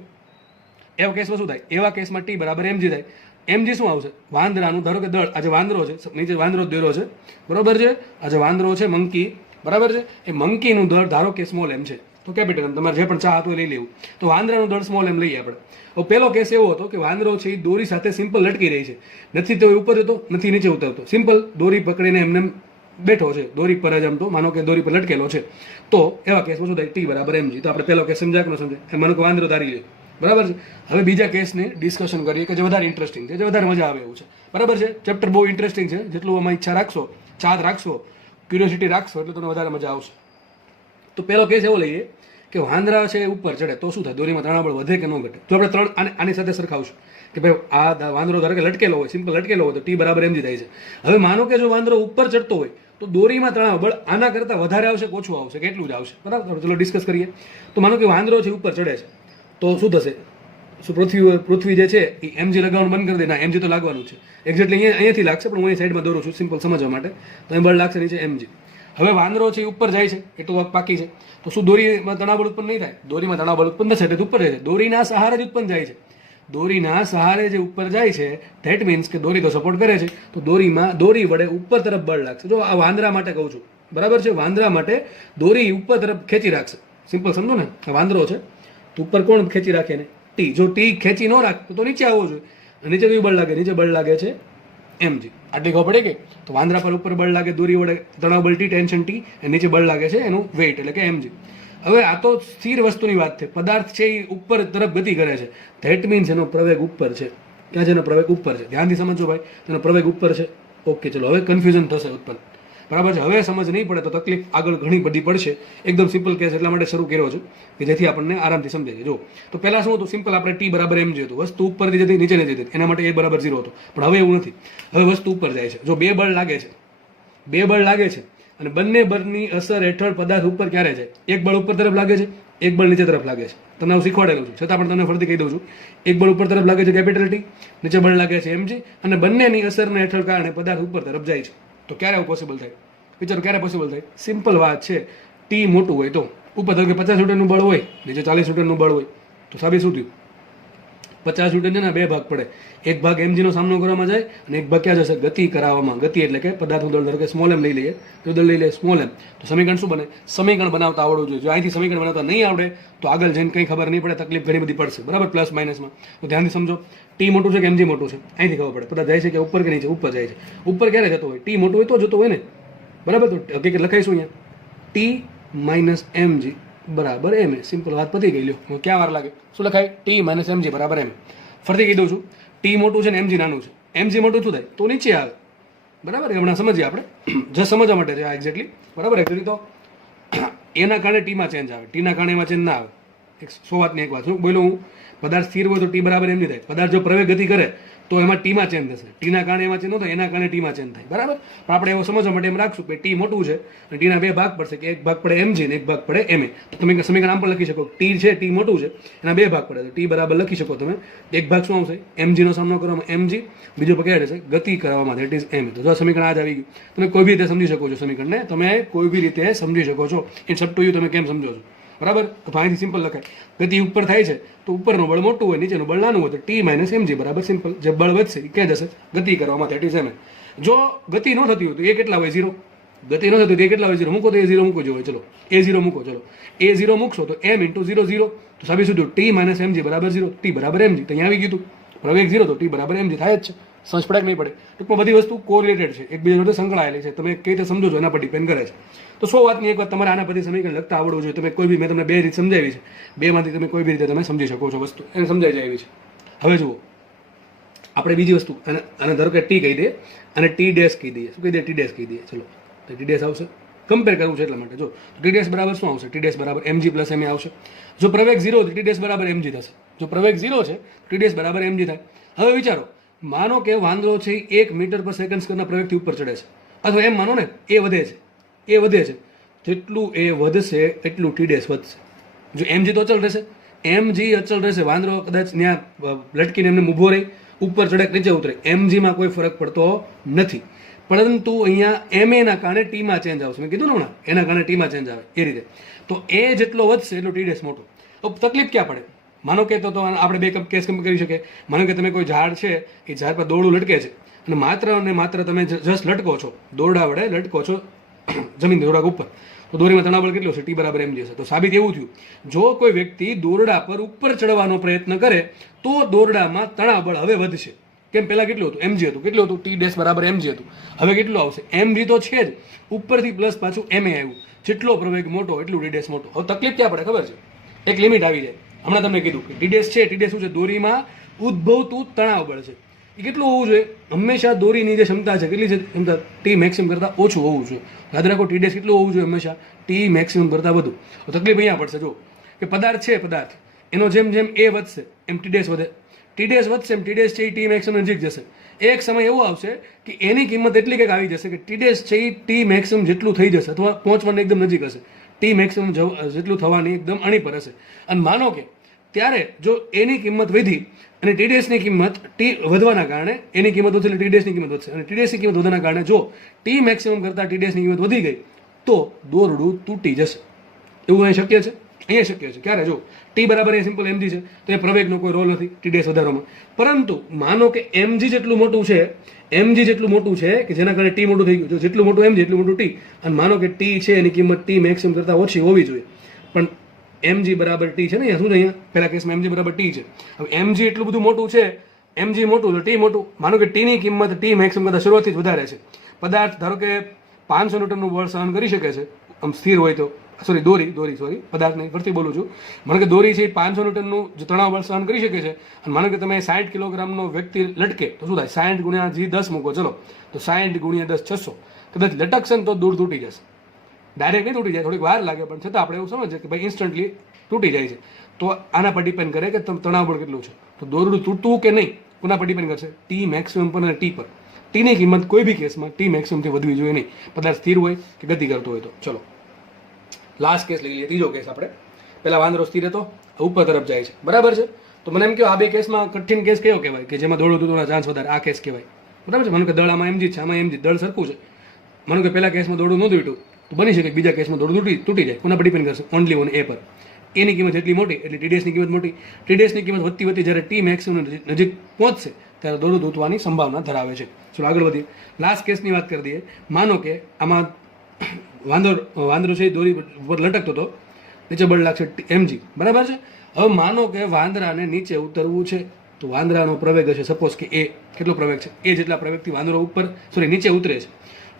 એવા કેસમાં શું થાય? એવા કેસમાં ટી બરાબર mg થાય. mg શું આવશે? વાંદરાનું ધારો કે દળ. આજે વાંદરો છે, નીચે વાંદરો દોર્યો છે, બરોબર છે. આજે વાંદરો છે મંકી, બરાબર છે. એ મંકીનું દળ ધારો કે સ્મોલ એમ છે, તો કેપિટલ એમ. તમારે જે પણ ચાહતું લઈ લેવું. તો વાંદરાનું દળ સ્મોલ એમ લઈએ આપણે. હવે પહેલો કેસ એવો હતો કે વાંદરો છે એ દોરી સાથે સિમ્પલ લટકી રહી છે, નથી તો ઉપર જતો, નથી નીચે ઉતરતો. સિમ્પલ દોરી પકડીને એમને બેઠો છે, દોરી પર જ આમ તો માનો કે દોરી પર લટકેલો છે. તો એવા કેસમાં શું થાય? ટી બરાબર mg. તો આપણે પહેલો કેસ સમજાય કે ન સમજાય? માનો કે વાંદરો ધારી લે, બરાબર છે. હવે બીજા કેસની ડિસ્કશન કરીએ કે જે વધારે ઇન્ટરેસ્ટિંગ છે, જે વધારે મજા આવે એવું છે, બરાબર છે. ચેપ્ટર બહુ ઇન્ટરેસ્ટિંગ છે. જેટલું આમાં ઈચ્છા રાખશો, ચાહત રાખશો, ક્યુરિયોસિટી રાખશો, એટલે તમને વધારે મજા આવશે. તો પહેલો કેસ એવો લઈએ કે વાંદરા છે ઉપર ચડે તો શું થાય? દોરીમાં તણાવ બળ વધે કે ન ઘટે? જો આપણે આની સાથે સરખાવશું કે ભાઈ આ વાંદરો ધારો કે લટકેલો હોય, સિમ્પલ લટકેલો હોય, તો ટી બરાબર mg થાય છે. હવે માનો કે જો વાંદરો ઉપર ચડતો હોય તો દોરીમાં તણાવ બળ આના કરતાં વધારે આવશે કે ઓછું આવશે? કેટલું જ આવશે, બરાબર. ચલો ડિસ્કસ કરીએ. તો માનો કે વાંદરો છે ઉપર ચડે છે તો શું થશે? શું પૃથ્વી જે છે એ mg લગાવવાનું બંધ કરી દે? ના, mg તો લાગવાનું છે. એક્ઝેક્ટલી અહીંયાથી લાગશે, પણ હું અહીં સાઈડમાં દોરું છું સિમ્પલ સમજવા માટે. તો અહીં બળ લાગશે નીચે mg. હવે વાંદરો છે ઉપર જાય છે, એટલું વાત પાકી છે. તો શું દોરીમાં તણાવ બળ ઉત્પન્ન નહીં થાય? દોરીમાં તણાવ બળ ઉત્પન્ન થશે, એટલે ઉપર જાય છે. દોરીના સહારે જ ઉત્પન્ન જાય છે. દોરીના સહારે જે ઉપર જાય છે, ધેટ મીન્સ કે દોરી તો સપોર્ટ કરે છે, તો દોરી વડે ઉપર તરફ બળ લાગશે. જો આ વાંદરા માટે કહું છું, બરાબર છે. વાંદરા માટે દોરી ઉપર તરફ ખેંચી રાખશે. સિમ્પલ સમજો ને, વાંદરો છે તો ઉપર કોણ ખેંચી રાખે ને? ટી. જો ટી ખેંચી ન રાખતો તો નીચે આવવો જોઈએ. નીચે કયું બળ લાગે? નીચે બળ લાગે છે mg. આટલી ખબર પડે કે? તો વાંદરા પર ઉપર બળ લાગે દોરી વડે તણાવ બળ ટી, ટેન્શન ટી, અને નીચે બળ લાગે છે એનું વેઇટ એટલે કે mg. હવે આ તો સ્થિર વસ્તુની વાત છે. પદાર્થ છે એ ઉપર તરફ ગતિ કરે છે, ધેટ મીન્સ એનો પ્રવેગ ઉપર છે. ક્યાં છે? એનો પ્રવેગ ઉપર છે. ધ્યાનથી સમજો ભાઈ, એનો પ્રવેગ ઉપર છે. ઓકે, ચલો. હવે કન્ફ્યુઝન થશે ઉત્પન્ન, બરાબર છે. હવે સમજ નહીં પડે તો તકલીફ આગળ ઘણી બધી પડશે. એકદમ સિમ્પલ કેસ એટલા માટે શરૂ કર્યો છું કે જેથી આપણને આરામથી સમજાય. જો તો પહેલા શું હતું? સિમ્પલ આપણે ટી બરાબર mg હતું. વસ્તુ ઉપરથી જતી નીચે નથી જતી, એના માટે એ બરાબર 0 હતો. પણ હવે એવું નથી. હવે વસ્તુ ઉપર જાય છે. જો બે બળ લાગે છે અને બંને બળની અસર હેઠળ પદાર્થ ઉપર ક્યારે જાય? એક બળ ઉપર તરફ લાગે છે, એક બળ નીચે તરફ લાગે છે. તમને હું શીખવાડેલું છું, છતાં પણ તમને ફરીથી કહી દઉં છું. એક બળ ઉપર તરફ લાગે છે કેપિટલ ટી, નીચે બળ લાગે છે mg, અને બંનેની અસરના હેઠળ કારણે પદાર્થ ઉપર તરફ જાય છે. તો ક્યારે આવું પોસિબલ થાય? વિચારો, ક્યારે પોસિબલ થાય? સિમ્પલ વાત છે. ટી મોટું હોય તો ઉપર ધારો કે 50 ન્યૂટનનું બળ હોય, નીચે 40 ન્યૂટનનું બળ હોય, તો સાબિત શું થયું? 50 ન્યૂટન છે ને, 2 ભાગ પડે. એક ભાગ mg નો સામનો કરવામાં જાય અને એક ભાગ ક્યાં જશે? ગતિ કરાવવામાં. ગતિ એટલે કે પદાર્થનું દળ, ધારો કે સ્મોલ એમ લઈ લઈએ, તો દળ લઈ લે સ્મોલ એમ. તો સમીકરણ શું બને? સમીકરણ બનાવતા આવડવું જોઈએ. જો અહીંથી સમીકરણ બનાવતા નહીં આવડે તો આગળ જઈને કંઈ ખબર નહીં પડે, તકલીફ ઘણી બધી પડશે, બરાબર. પ્લસ માઇનસમાં. તો ધ્યાનથી સમજો, ટી મોટું છે કે mg મોટું છે? અહીંથી ખબર પડે. પદાર્થ જાય છે કે ઉપર કે નીચે? ઉપર જાય છે. ઉપર ક્યારે જતો હોય? ટી મોટું હોય તો જતો હોય ને, બરાબર. તો હકીકત લખાઈશું અહીંયા, ટી માઇનસ mg બરાબર ma. સિમ્પલ વાત પતી ગઈ. લ્યો, ક્યાં વાર લાગે? શું લખાય? ટી માઇનસ mg બરાબર ma. ફરીથી કહી દઉં છું, ટી મોટું છે ને mg નાનું છે. mg મોટું શું થાય? તો નીચે આવે, બરાબર, હમણાં સમજીએ આપણે, જ સમજવા માટે છે આ એક્ઝેક્ટલી, બરાબર. એકચ્યુઅલી તો એના કારણે ટીમાં ચેન્જ આવે, ટીના કારણે એમાં ચેન્જ ના આવે. 100 વાતની એક વાત શું બોલું હું, પદાર્થ સ્થિર હોય તો ટી બરાબર એમ નહીં થાય. પદાર્થ જો પ્રવેગ ગતિ કરે તો એમાં ટીમાં ચેન્જ થશે, ટીના કારણે એમાં ચેન્જ ન થાય, એના કારણે ટીમાં ચેન્જ થાય, બરાબર. પણ આપણે એવો સમજવા માટે એમ રાખશું કે ટી મોટું છે અને ટીના બે ભાગ પડશે, કે એક ભાગ પડે mg ને એક ભાગ પડે ma. તો તમે સમીકરણ આમ પણ લખી શકો, ટી છે, ટી મોટું છે, એના બે ભાગ પડે, તો ટી બરાબર લખી શકો તમે. એક ભાગ શું આવશે, mg નો સામનો કરવામાં mg, બીજો ભાગ ક્યાં રહેશે, ગતિ કરવામાં, ધેટ ઇઝ m. તો જો સમીકરણ આ જ આવી ગયું. તમે કોઈ બી રીતે સમજી શકો છો સમીકરણને, તમે કોઈ બી રીતે સમજી શકો છો. ઇટ્સ અપ ટુ યુ, તમે કેમ સમજો છો, બરાબર. તો અહીંથી સિમ્પલ લખાય, ગતિ ઉપર થાય છે તો ઉપરનું બળ મોટું હોય, નીચેનું બળ નાનું હોય, તો ટી માઇનસ mg બરાબર સિમ્પલ. જે બળ વધશે એ ક્યાં જશે, ગતિ કરવામાં, ધેટ ઇઝ m. જો ગતિ ન થતી હોય તો એ કેટલા હોય, 0. ગતિ ન થતી હોય તો એ કેટલા હોય, 0 મૂકો તો એ 0 મૂકો જો હોય, ચલો a0 મૂકો, ચલો a0 મૂકશો તો m ઇન્ટુ 0 0, તો સાબિત શું ટી માઇનસ mg બરાબર 0, ટી બરાબર mg. તો અહીંયા આવી ગયું હતું પ્રવેગ 0 તો ટી બરાબર mg થાય જ છે. સમજ પડે કે નહીં પડે? ટૂંકમાં બધી વસ્તુ કોરિલેટેડ છે, એકબીજા જોડે સંકળાયેલી છે. તમે કઈ રીતે સમજો છો એના પર ડિપેન્ડ કરે છે. તો 100 વાતની એક વાત, તમારે આના પરથી સમીકરણ લખતા આવડવું જોઈએ. તમે કોઈ બી, મેં તમને બે રીત સમજાવી છે, બેમાંથી તમે કોઈ બી રીતે તમે સમજી શકો છો વસ્તુ, એને સમજાઈ જાય એવી છે. હવે જુઓ આપણે બીજી વસ્તુ, અને ધારો કે ટી કહી દઈએ અને ટી ડેશ કહી દઈએ. શું કહી દઈએ, ટી ડેશ કહી દઈએ. ચલો તો ટી ડેશ આવશે, કમ્પેર કરવું છે એટલા માટે. જો ટી ડેશ બરાબર શું આવશે, ટી ડેશ બરાબર mg પ્લસ ma આવશે. જો પ્રવેગ 0 તો ટી ડેશ બરાબર mg થશે. જો પ્રવેગ 0 છે ટી ડેશ બરાબર mg થાય. હવે વિચારો, માનો કે વાંદરો છે 1 મીટર પર સેકન્ડ સ્ક્વેરના પ્રવેગથી ઉપર ચડે છે, અથવા એમ માનો ને એ વધે છે, એ વધે છે, જેટલું એ વધશે એટલું ટી ડેશ વધશે. જો mg તો અચળ રહેશે, mg અચળ રહેશે, વાંદરો કદાચ ત્યાં લટકીને એમને ઊભો રહી, ઉપર ચડે નીચે ઉતરે, mg માં કોઈ ફરક પડતો નથી. પરંતુ અહીંયા ma ના કારણે ટીમાં ચેન્જ આવશે. મેં કીધું ને હમણાં, એના કારણે ટીમાં ચેન્જ આવે એ રીતે. તો એ જેટલો વધશે એટલો ટી ડેશ મોટો. તકલીફ ક્યાં પડે, માનો કે તો આપણે બે કેસ કમ્પેર કરી શકીએ. માનો કે તમે કોઈ ઝાડ છે, એ ઝાડ પર દોરડું લટકે છે અને માત્ર તમે જસ્ટ લટકો છો, દોરડા વડે લટકો છો જમીન દોરડા ઉપર, તો દોરીમાં તણાવબળ કેટલું છે, ટી બરાબર mg હશે. તો સાબિત એવું થયું, જો કોઈ વ્યક્તિ દોરડા પર ઉપર ચડવાનો પ્રયત્ન કરે તો દોરડામાં તણાવબળ હવે વધશે. કેમ, પહેલા કેટલું હતું, mg હતું, કેટલું હતું, ટી ડેશ બરાબર mg હતું. હવે કેટલું આવશે, mg તો છે જ, ઉપરથી પ્લસ પાછું ma આવ્યું. જેટલો પ્રવેગ મોટો એટલું ટી ડેશ મોટો. હવે તકલીફ ક્યાં પડે ખબર છે, એક લિમિટ આવી જાય. હમણાં તમને કીધું કે ટી ડેશ છે, ટી ડેશ શું છે, દોરીમાં ઉદ્ભવતું તણાવ બળ છે. એ કેટલું હોવું જોઈએ, હંમેશા દોરીની જે ક્ષમતા છે કેટલી છે, ક્ષમતા ટી મેક્સિમમ કરતાં ઓછું હોવું જોઈએ. યાદ રાખો, ટી ડેશ કેટલું હોવું જોઈએ, હંમેશા ટી મેક્સિમમ કરતાં વધુ. તો તકલીફ અહીંયા પડશે. જો કે પદાર્થ છે, પદાર્થ એનો જેમ જેમ એ વધશે એમ ટી ડેશ વધે, ટી ડેશ વધશે એમ ટી ડેશ છે એ ટી મેક્સિમમ નજીક જશે. એક સમય એવો આવશે કે એની કિંમત એટલી કંઈક આવી જશે કે ટી ડેશ છે એ ટી મેક્સિમમ જેટલું થઈ જશે, અથવા પહોંચવાની એકદમ નજીક હશે, ટી મેક્સિમમ જેટલું થવાની એકદમ અણી પર હશે. અને માનો કે ત્યારે જો એની કિંમત વધી અને ટી ડેશની કિંમત ટી વધવાના કારણે, એની કિંમત વધશે એટલે ટી ડેશની કિંમત વધશે, અને ટી ડેશની કિંમત વધવાના કારણે જો ટી મેક્સિમમ કરતાં ટી ડેશની કિંમત વધી ગઈ તો દોરડું તૂટી જશે. એવું અહીં શક્ય છે, અહીંયા શક્ય છે. ક્યારે, જો ટી બરાબર એ સિમ્પલ mg છે તો એ પ્રવેગનો કોઈ રોલ નથી ટી ડેશ વધારવામાં. પરંતુ માનો કે mg જેટલું મોટું છે, mg જેટલું મોટું છે કે જેના કારણે ટી મોટું થઈ ગયું. જો જેટલું મોટું mg એટલું મોટું ટી, અને માનો કે ટી છે એની કિંમત ટી મેક્સિમમ કરતાં ઓછી હોવી જોઈએ, પણ mg બરાબર ટી છે ને, અહીંયા શું છે, અહીંયા પહેલા કેસમાં mg બરાબર ટી છે. હવે mg એટલું બધું મોટું છે, mg મોટું તો ટી મોટું. માનો કે ટીની કિંમત ટી મેક્સિમમ કરતાં શરૂઆતથી જ વધારે છે. પદાર્થ ધારો કે 500 ન્યૂટનનું બળ સહન કરી શકે છે, આમ સ્થિર હોય તો, દોરી પદાર્થ નહીં, ફરીથી બોલું છું. માનો કે દોરી છે 500 ન્યૂટનનું જે તણાવ બળ સહન કરી શકે છે, અને માનો કે તમે 60 કિલોગ્રામનો વ્યક્તિ લટકે તો શું થાય, 60 ગુણ્યા G10 મૂકો, ચલો તો 60 ગુણ્યા 10 600. કદાચ લટકશે ને તો દૂર તૂટી જશે, ડાયરેક્ટ નહીં તૂટી જાય, થોડીક વાર લાગે, પણ છતાં આપણે એવું સમજીએ કે ભાઈ ઇન્સ્ટન્ટલી તૂટી જાય છે. તો આના પર ડિપેન્ડ કરે કે તણાવ બળ કેટલું છે. તો દોરડું તૂટવું કે નહીં કોના પર ડિપેન્ડ કરશે, ટી મેક્સિમમ પર અને ટી પર. ટીની કિંમત કોઈ બી કેસમાં ટી મેક્સિમમથી વધવી જોઈએ નહીં, પદાર્થ સ્થિર હોય કે ગતિ કરતો હોય તો. ચલો લાસ્ટ કેસ લઈ લઈએ, ત્રીજો કેસ. આપણે પહેલા વાંદરો સ્થિર હતો, ઉપર તરફ જાય છે, બરાબર છે. તો મને એમ કહો, આ બે કેસમાં કઠિન કેસ કયો કહેવાય કે જેમાં દોડું તૂટવાના ચાન્સ વધારે, આ કેસ કહેવાય, બરાબર છે. માનો કે દળ આમાં mg છે, આમાં mg, દળ સરખું છે. માનો કે પહેલા કેસમાં દોડું ન તૂટ્યું તો બની શકે બીજા કેસમાં દોડું તૂટી જાય. કોના પર ડિપેન્ડ કરશે, ઓનલી ઓન એ પર. એની કિંમત જેટલી મોટી એટલે ટી ડેશની કિંમત મોટી. ટી ડેશની કિંમત વધતી જ્યારે ટી મેક્સિમમ નજીક પહોંચશે ત્યારે દોડું તૂટવાની સંભાવના ધરાવે છે. ચલો આગળ વધીએ, લાસ્ટ કેસની વાત કરી દઈએ. માનો કે આમાં વાંદરો છે દોરી ઉપર લટકતો હતો, નીચે બળ લાગશે mg, બરાબર છે. હવે માનો કે વાંદરાને નીચે ઉતરવું છે, તો વાંદરાનો પ્રવેગ હશે સપોઝ કે એ, કેટલો પ્રવેગ છે, એ જેટલા પ્રવેગથી વાંદરો નીચે ઉતરે છે.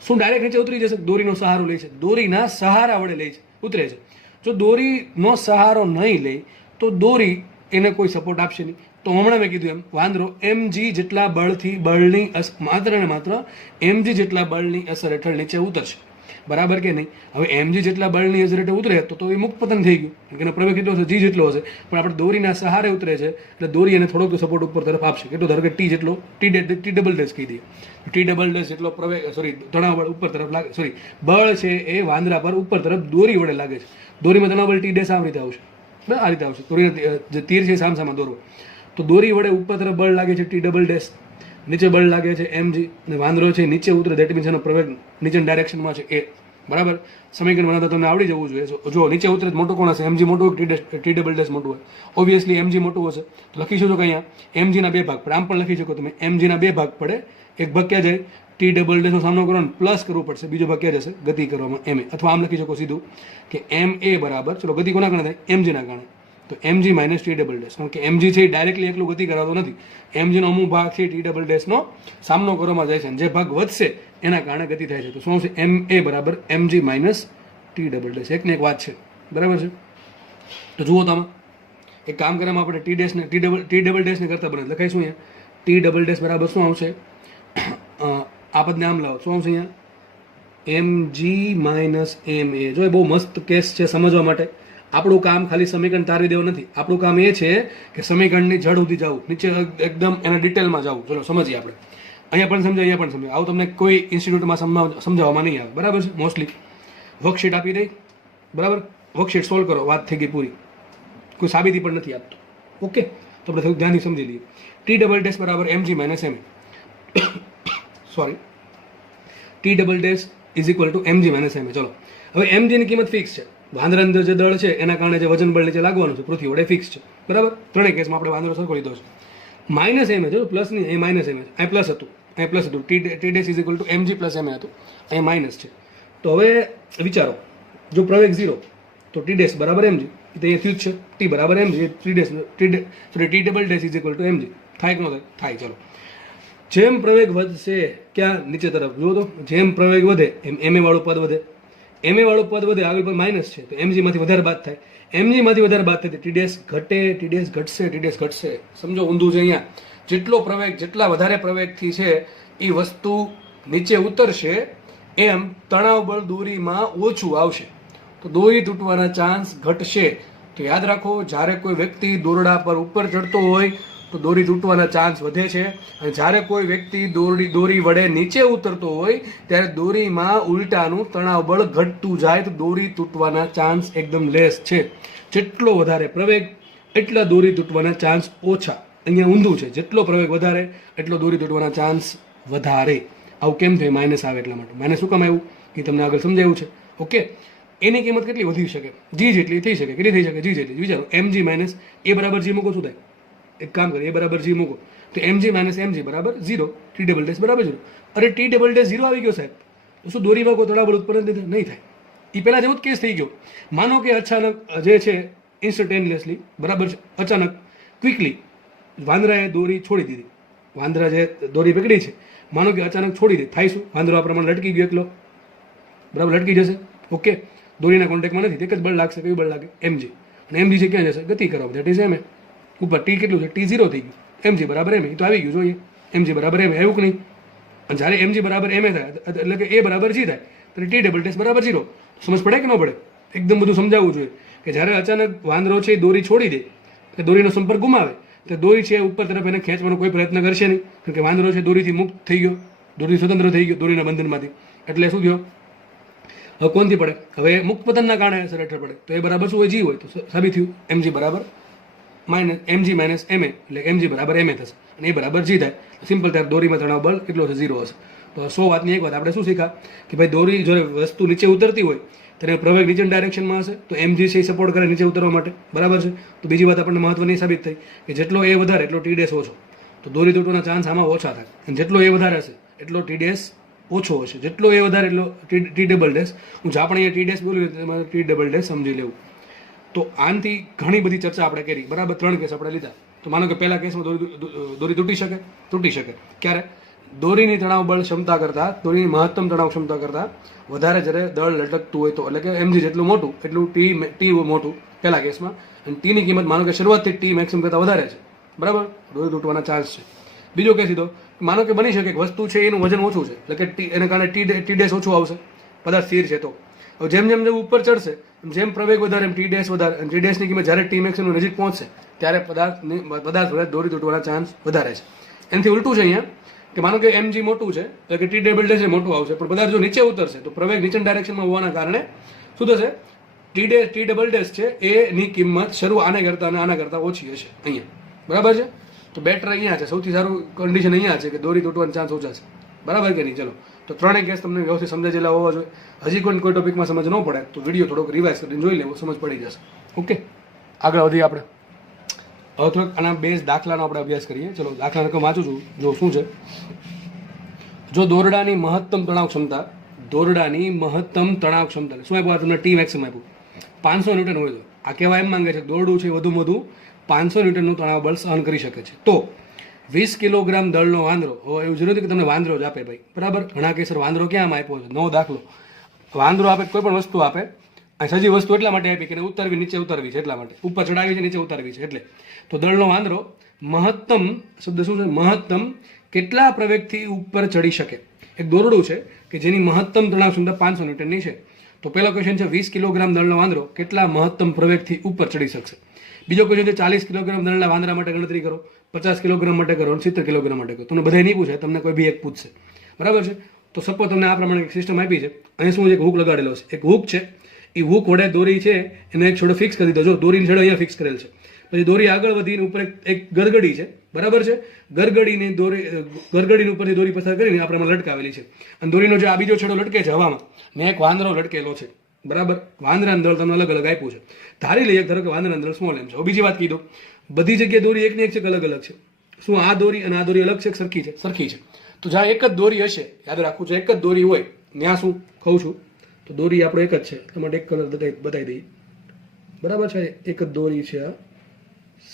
શું ડાયરેક્ટ નીચે ઉતરી જશે, દોરીનો સહારો લે છે, દોરીના સહારા વડે ઉતરે છે. જો દોરીનો સહારો નહીં લે તો દોરી એને કોઈ સપોર્ટ આપશે નહીં. તો હમણાં મેં કીધું એમ વાંદરો mg જેટલા બળની માત્ર ને માત્ર mg જેટલા બળની અસર હેઠળ નીચે ઉતરશે, બરાબર કે નહીં? હવે mg જેટલા બળની અસર હેઠળ ઉતરે તો એ મુક્ત પતન થઈ ગયું, કારણ કે એનો પ્રવેગ કેટલો હશે, g જેટલો હશે. પણ આપણે દોરીના સહારે ઉતરે છે એટલે દોરી એને થોડોક સપોર્ટ ઉપર તરફ આપશે. કેટલો? ધારો કે t જેટલો, ટી ડબલ ડેશ કહી દઈએ, ટી ડબલ ડેશ જેટલો પ્રવેગ તણાવ બળ ઉપર તરફ લાગે, બળ છે એ વાંદરા પર ઉપર તરફ દોરી વડે લાગે છે. દોરીમાં તણાવ બળ ટી ડેશ આ રીતે આવશે, આ રીતે આવશે. દોરીના જે તીર છે સામસામા દોરો, તો દોરી વડે ઉપર તરફ બળ લાગે છે ટી ડબલ ડેશ, નીચે બળ લાગે છે mg, અને વાંદરો છે નીચે ઉતરે, દેટ મીન્સ એનો પ્રવેગ નીચેની ડાયરેક્શનમાં છે એ, બરાબર? સમીકરણ બનાવતા તમને આવડી જવું જોઈએ. જો નીચે ઉતરે મોટો કોણ હશે? mg મોટું ટી ડબલ ડેશ મોટું હોય? ઓબ્વિયસલી mg મોટું હશે. તો લખી શકો કે અહીંયા mg ના બે ભાગ પડે, આમ પણ લખી શકો તમે mg ના બે ભાગ પડે, એક ભાગ ક્યાં જાય? ટી ડબલ ડેશનો સામનો કરવાનો પ્લસ કરવું પડશે, બીજો ભાગ ક્યાં જશે? ગતિ કરવામાં ma. અથવા આમ લખી શકો સીધું કે ma બરાબર, ચલો ગતિ કોના કારણે થાય? mg ના કારણે. તો mg minus T double dash, કારણ કે mg છે એ ડાયરેક્ટલી એકલું ગતિ કરાવતો નથી, mg નો અમુક ભાગ છે ટી ડબલ ડેશનો સામનો કરવામાં જાય છે, જે ભાગ વધશે એના કારણે ગતિ થાય છે. તો શું આવશે? ma બરાબર mg minus T double dash. એક ને એક વાત છે, બરાબર છે? તો જુઓ તમે, એક કામ કરવામાં આપણે ટી ડબલ ડેશને કરતા બને લખાઈશું અહીંયા ટી ડબલ ડેશ બરાબર શું આવશે? આ પદને આમ લાવો, શું આવશે અહીંયા? mg minus ma. જો એ બહુ મસ્ત કેસ છે સમજવા માટે. આપણું કામ ખાલી સમીકરણ તારવી દેવું નથી, આપણું કામ એ છે કે સમીકરણની જડ સુધી જવું, નીચે એકદમ એના ડિટેલમાં જવું. ચલો સમજીએ આપણે. અહીંયા પણ સમજાય, અહીંયા પણ સમજાય. આવું તમને કોઈ ઇન્સ્ટિટ્યૂટમાં સમજાવવામાં નહીં આવે, બરાબર છે? મોસ્ટલી વર્કશીટ આપી દઈ, બરાબર? વર્કશીટ સોલ્વ કરો, વાત થઈ ગઈ પૂરી. કોઈ સાબિતી પણ નથી આપતો. ઓકે, તો આપણે થોડુંક ધ્યાનથી સમજી લઈએ. ટી ડબલ ડેશ બરાબર mg minus ma. Sorry, T double dash is equal to mg minus ma. ચલો હવે mg ની કિંમત ફિક્સ છે, વાંદરાની અંદર જે દળ છે એના કારણે જે વજન બળ નીચે લાગવાનું છે પૃથ્વી વડે ફિક્સ છે, બરાબર? ત્રણેય કેસમાં આપણે વાંદરો સરખો લીધો છે. માઇનસ ma, જો પ્લસ નહીં, અહીં માઇનસ ma, અહીં પ્લસ હતું, અહીં પ્લસ હતું. T dash is equal to mg plus ma હતું, અહીં માઇનસ છે. તો હવે વિચારો, જો પ્રવેગ 0 તો ટી ડેશ બરાબર mg, તો અહીંયા થયું જ છે ટી બરાબર mg, T double dash is equal to mg. થાય કે ન થાય? થાય. ચલો, જેમ પ્રવેગ વધશે ક્યાં? નીચે તરફ. જુઓ તો, જેમ પ્રવેગ વધે એમ ma વાળું પદ વધે, ma વાળું પદ વધે, આગળ પર માઇનસ છે તો mg માંથી વધારે બાદ થાય, mg માંથી વધારે બાદ થાય ટી ડેશ ઘટે, ટી ડેશ ઘટશે, ટી ડેશ ઘટશે. સમજો, ઊંધું છે અહીંયા. જેટલો પ્રવેગ, જેટલા વધારે પ્રવેગથી છે એ વસ્તુ નીચે ઉતરશે એમ તણાવ બળ દોરીમાં ઓછું આવશે, તો દોરી તૂટવાના ચાન્સ ઘટશે. તો યાદ રાખો, જ્યારે કોઈ વ્યક્તિ દોરડા પર ઉપર ચડતો હોય તો દોરી તૂટવાના ચાન્સ વધે છે, અને જ્યારે કોઈ વ્યક્તિ દોરી વડે નીચે ઉતરતો હોય ત્યારે દોરીમાં ઉલટાનું તણાવ બળ ઘટતું જાય, તો દોરી તૂટવાના ચાન્સ એકદમ લેસ છે. જેટલો વધારે પ્રવેગ એટલા દોરી તૂટવાના ચાન્સ ઓછા. અહીંયા ઊંધું છે, જેટલો પ્રવેગ વધારે એટલો દોરી તૂટવાના ચાન્સ વધારે. આવું કેમ થયું? માઇનસ આવે એટલા માટે. માઇનસ શું કામ આવ્યું એ તમને આગળ સમજાયું છે. ઓકે, એની કિંમત કેટલી વધી શકે? જી જેટલી થઈ શકે. કેટલી થઈ શકે? જી જેટલી. વિચારો, mg માઇનસ a બરાબર g મૂકો, શું થાય? એક કામ કરીએ, a બરાબર g મૂકો તો mg માઇનસ mg બરાબર 0, ટી ડબલ ડેશ બરાબર 0. અરે ટી ડબલ ડેશ 0 આવી ગયો સાહેબ, તો શું દોરીમાં કોઈ તણાવ બળ ઉત્પન્ન નહીં થાય? એ પહેલા જેવો જ કેસ થઈ ગયો. માનો કે અચાનક જે છે ઇન્સ્ટન્ટેનિયસલી, બરાબર છે, અચાનક ક્વિકલી વાંદરાએ દોરી છોડી દીધી. વાંદરા જે દોરી પકડી છે, માનો કે અચાનક છોડી દે, થાય શું? વાંદરો આ પ્રમાણે લટકી ગયો એકલો, બરાબર? લટકી જશે. ઓકે, દોરીના કોન્ટેક્ટમાં નથી, એક જ બળ લાગશે. કયું બળ લાગે? mg. અને mg છે ક્યાં જશે? ગતિ કરવા, ધેટ ઇઝ ma. ઉપર ટી કેટલું છે? ટી 0 થઈ ગયું, mg બરાબર ma. તો આવી ગયું, જોઈએ mg બરાબર ma આવ્યું કે નહીં? અને જ્યારે mg બરાબર ma થાય એટલે કે a બરાબર g થાય તો ટી ડબલ ડેશ બરાબર 0. સમજ પડે કે ન પડે? એકદમ બધું સમજાવવું જોઈએ કે જ્યારે અચાનક વાંદરો છે દોરી છોડી દે, કે દોરીનો સંપર્ક ગુમાવે, તો દોરી છે ઉપર તરફ એને ખેંચવાનો કોઈ પ્રયત્ન કરશે નહીં, કારણ કે વાંદરો છે દોરીથી મુક્ત થઈ ગયો, દોરી સ્વતંત્ર થઈ ગયો દોરીના બંધનમાંથી. એટલે શું થયો? હવે કોનથી પડે? હવે મુક્ત પતનના કારણે અસર હેઠળ પડે. તો એ બરાબર શું હોય? જી હોય. તો સાબિત થયું mg બરાબર mg માઇનસ ma, એટલે mg બરાબર ma થશે, અને એ બરાબર g થાય. સિમ્પલ થાય. દોરીમાં તણાવ બળ કેટલો છે? 0 હશે. તો 100 વાતની એક વાત આપણે શું શીખા કે ભાઈ દોરી જો વસ્તુ નીચે ઉતરતી હોય તેને પ્રવેગ નીચેની ડાયરેક્શનમાં હશે તો mg છે સપોર્ટ કરે નીચે ઉતરવા માટે, બરાબર છે? તો બીજી વાત આપણને મહત્વની સાબિત થઈ કે જેટલો એ વધારે એટલો ટી ડેશ ઓછો, તો દોરી તૂટવાના ચાન્સ આમાં ઓછા થાય. અને જેટલો એ વધારે હશે એટલો ટી ડેશ ઓછો હશે, જેટલો એ વધારે એટલો ટી ડબલ ડેશ. હું આપણે અહીંયા ટી ડેશ બોલ્યું તેમાં ટી ડબલ ડેશ સમજી લેવું. તો આનાથી ઘણી બધી ચર્ચા આપણે કરી, બરાબર? 3 કેસ આપણે લીધા. તો માનો કે પહેલા કેસમાં દોરી તૂટી શકે. ક્યારે? દોરીની તણાવ બળ ક્ષમતા કરતાં દોરીની મહત્તમ તણાવ ક્ષમતા કરતાં વધારે જ્યારે દળ લટકતું હોય તો એટલે કે mg જેટલું મોટું એટલું ટી મોટું પહેલા કેસમાં, અને ટીની કિંમત માનો કે શરૂઆતથી ટી મેક્સિમમ કરતાં વધારે છે, બરાબર, દોરી તૂટવાના ચાન્સ છે. બીજો કેસ લીધો, માનો કે બની શકે કે વસ્તુ છે એનું વજન ઓછું છે, એટલે કે એને કારણે ટી ડેશ ઓછું આવશે, પદાર્થ સ્થિર છે તો હવે જેમ જેમ ઉપર ચડશે જેમ પ્રવેગ વધારે એમ ટી ડેશ વધારે, અને ટી ડેશની કિંમત જ્યારે ટી મેક્સિમમ નજીક પહોંચશે ત્યારે પદાર્થ વધારે દોરી તૂટવાના ચાન્સ વધારે છે. એનાથી ઉલટું છે અહીંયા કે માનો કે mg મોટું છે એટલે કે ટી ડબલ ડેશ મોટું આવશે, પણ પદાર્થ જો નીચે ઉતરશે તો પ્રવેગ નીચેની ડાયરેક્શનમાં હોવાના કારણે શું થશે, ટી ડબલ ડેશ છે એની કિંમત શરૂ આને કરતાં અને આના કરતાં ઓછી હશે અહીંયા, બરાબર છે. તો બેટર અહીંયા છે, સૌથી સારું કન્ડિશન અહીંયા છે કે દોરી તૂટવાના ચાન્સ ઓછા છે, બરાબર કે નહીં. ચલો તો ત્રણેય કેસ તમને વ્યવસ્થિત સમજાયેલા હોવા જોઈએ. હજી કોઈ ટોપિકમાં સમજ ન પડે તો વિડીયો થોડોક રિવાઇઝ કરીને જોઈ લેવો, સમજ પડી જશે. ઓકે, આગળ વધીએ આપણે. હવે થોડોક આના બેઝ દાખલાનો આપણે અભ્યાસ કરીએ. ચલો દાખલા રકમ વાંચું છું, જો શું છે. જો દોરડાની મહત્તમ તણાવ ક્ષમતા શું આપ્યું તમને, ટી મેક્સિમમ આપ્યું 500 ન્યૂટન હોય તો આ કહેવા એમ માંગે છે દોરડું છે વધુમાં વધુ 500 ન્યૂટનનું તણાવ બળ સહન કરી શકે છે. તો 20 કિલોગ્રામ દળનો વાંદરો, એવું જરૂર નથી કે તમને વાંદરો જ આપે ભાઈ, બરાબર. ઘણા કેસર વાંદરો ક્યાં આપ્યો છે, નવો દાખલો. વાંદરો આપે, કોઈ પણ વસ્તુ આપે, આ સજી વસ્તુ એટલા માટે આપી કે ઉતરવી નીચે ઉતરવી છે એટલા માટે, ઉપર ચડાવી છે નીચે ઉતારવી છે એટલે. તો દળનો વાંદરો મહત્તમ શબ્દ શું છે, મહત્તમ કેટલા પ્રવેગથી ઉપર ચડી શકે. એક દોરડું છે કે જેની મહત્તમ તણાવ ક્ષમતા 500 ન્યૂટનની છે. તો પહેલો ક્વેશ્ચન છે 20 કિલોગ્રામ દળનો વાંદરો કેટલા મહત્તમ પ્રવેગથી ઉપર ચડી શકશે. બીજો ક્વેશ્ચન છે 40 કિલોગ્રામ દળના વાંદરા માટે ગણતરી કરો, 50 કિલોગ્રામ માટે કરો, 70 કિલોગ્રામ માટે કરો. તમને બધા નહીં પૂછે, તમને કોઈ બી એક પૂછશે, બરાબર છે. તો સપોઝ તમને આ પ્રમાણે એક સિસ્ટમ આપી છે, અહીં શું એક હૂક લગાડેલો છે, એક હૂક છે, એ હૂક વડે દોરી છે એને એક છોડો ફિક્સ કરી દીધો. જો દોરીની છેડો અહીંયા ફિક્સ કરેલ છે, પછી દોરી આગળ વધીને ઉપર એક ગરગડી છે, બરાબર છે. ગરગડીની ઉપરથી દોરી પસાર કરીને આપણે લટકાવેલી છે, અને દોરીનો જે આ બીજો છેડો લટકે છે હવામાં, ને એક વાંદરો લટકેલો છે, બરાબર. વાંદરાનું દળ તમને અલગ અલગ આપ્યું છે. ધારી લઈએ ધારો કે વાંદરાનું દળ સ્મોલ એમ છે. બીજી વાત કીધું, બધી જગ્યાએ દોરી એકની એક છે કે અલગ અલગ છે. શું આ દોરી અને આ દોરી અલગ છે, સરખી છે? સરખી છે. તો જ્યાં એક જ દોરી હશે, યાદ રાખવું છે, એક જ દોરી હોય ત્યાં શું કહું છું, તો દોરી આપણે એક જ છે, એટલા માટે એક કલર બતાવી દઈએ, બરાબર છે. એક જ દોરી છે, આ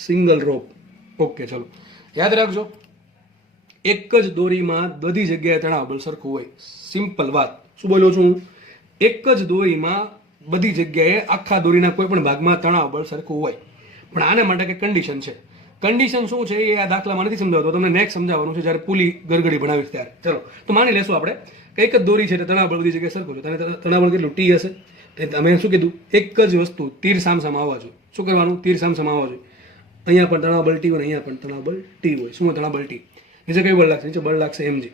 સિંગલ રોપ. ઓકે, ચલો યાદ રાખજો, એક જ દોરીમાં બધી જગ્યાએ તણાવ બળ સરખું હોય. સિમ્પલ વાત. શું બોલું છું, એક જ દોરીમાં બધી જગ્યાએ આખા દોરીના કોઈ પણ ભાગમાં તણાવ બળ સરખું હોય. પણ આના માટે કંઈક કન્ડિશન છે. કન્ડિશન શું છે એ આ દાખલામાં નથી સમજાવતો, તમને નેક્સ્ટ સમજાવવાનું છે જ્યારે પુલી ગરગડી ભણાવીશ ત્યારે. ચલો તો માની લેશું આપણે કે એક જ દોરી છે, તણાવ બળ બધી જગ્યાએ સરખું છે. તણાવ બળ કેટલું, ટી હશે. તમે શું કીધું, એક જ વસ્તુ તીર સામસામ આવવા જોઈએ. શું કરવાનું, તીર સામસામ આવવા જોઈએ. અહીંયા પણ તણાવ બળ ટી હોય, અહીંયા પણ તણાવ બળ ટી હોય. શું તણાવ બળ ટી, નીચે કઈ બળ લાગશે, નીચે બળ લાગશે mg.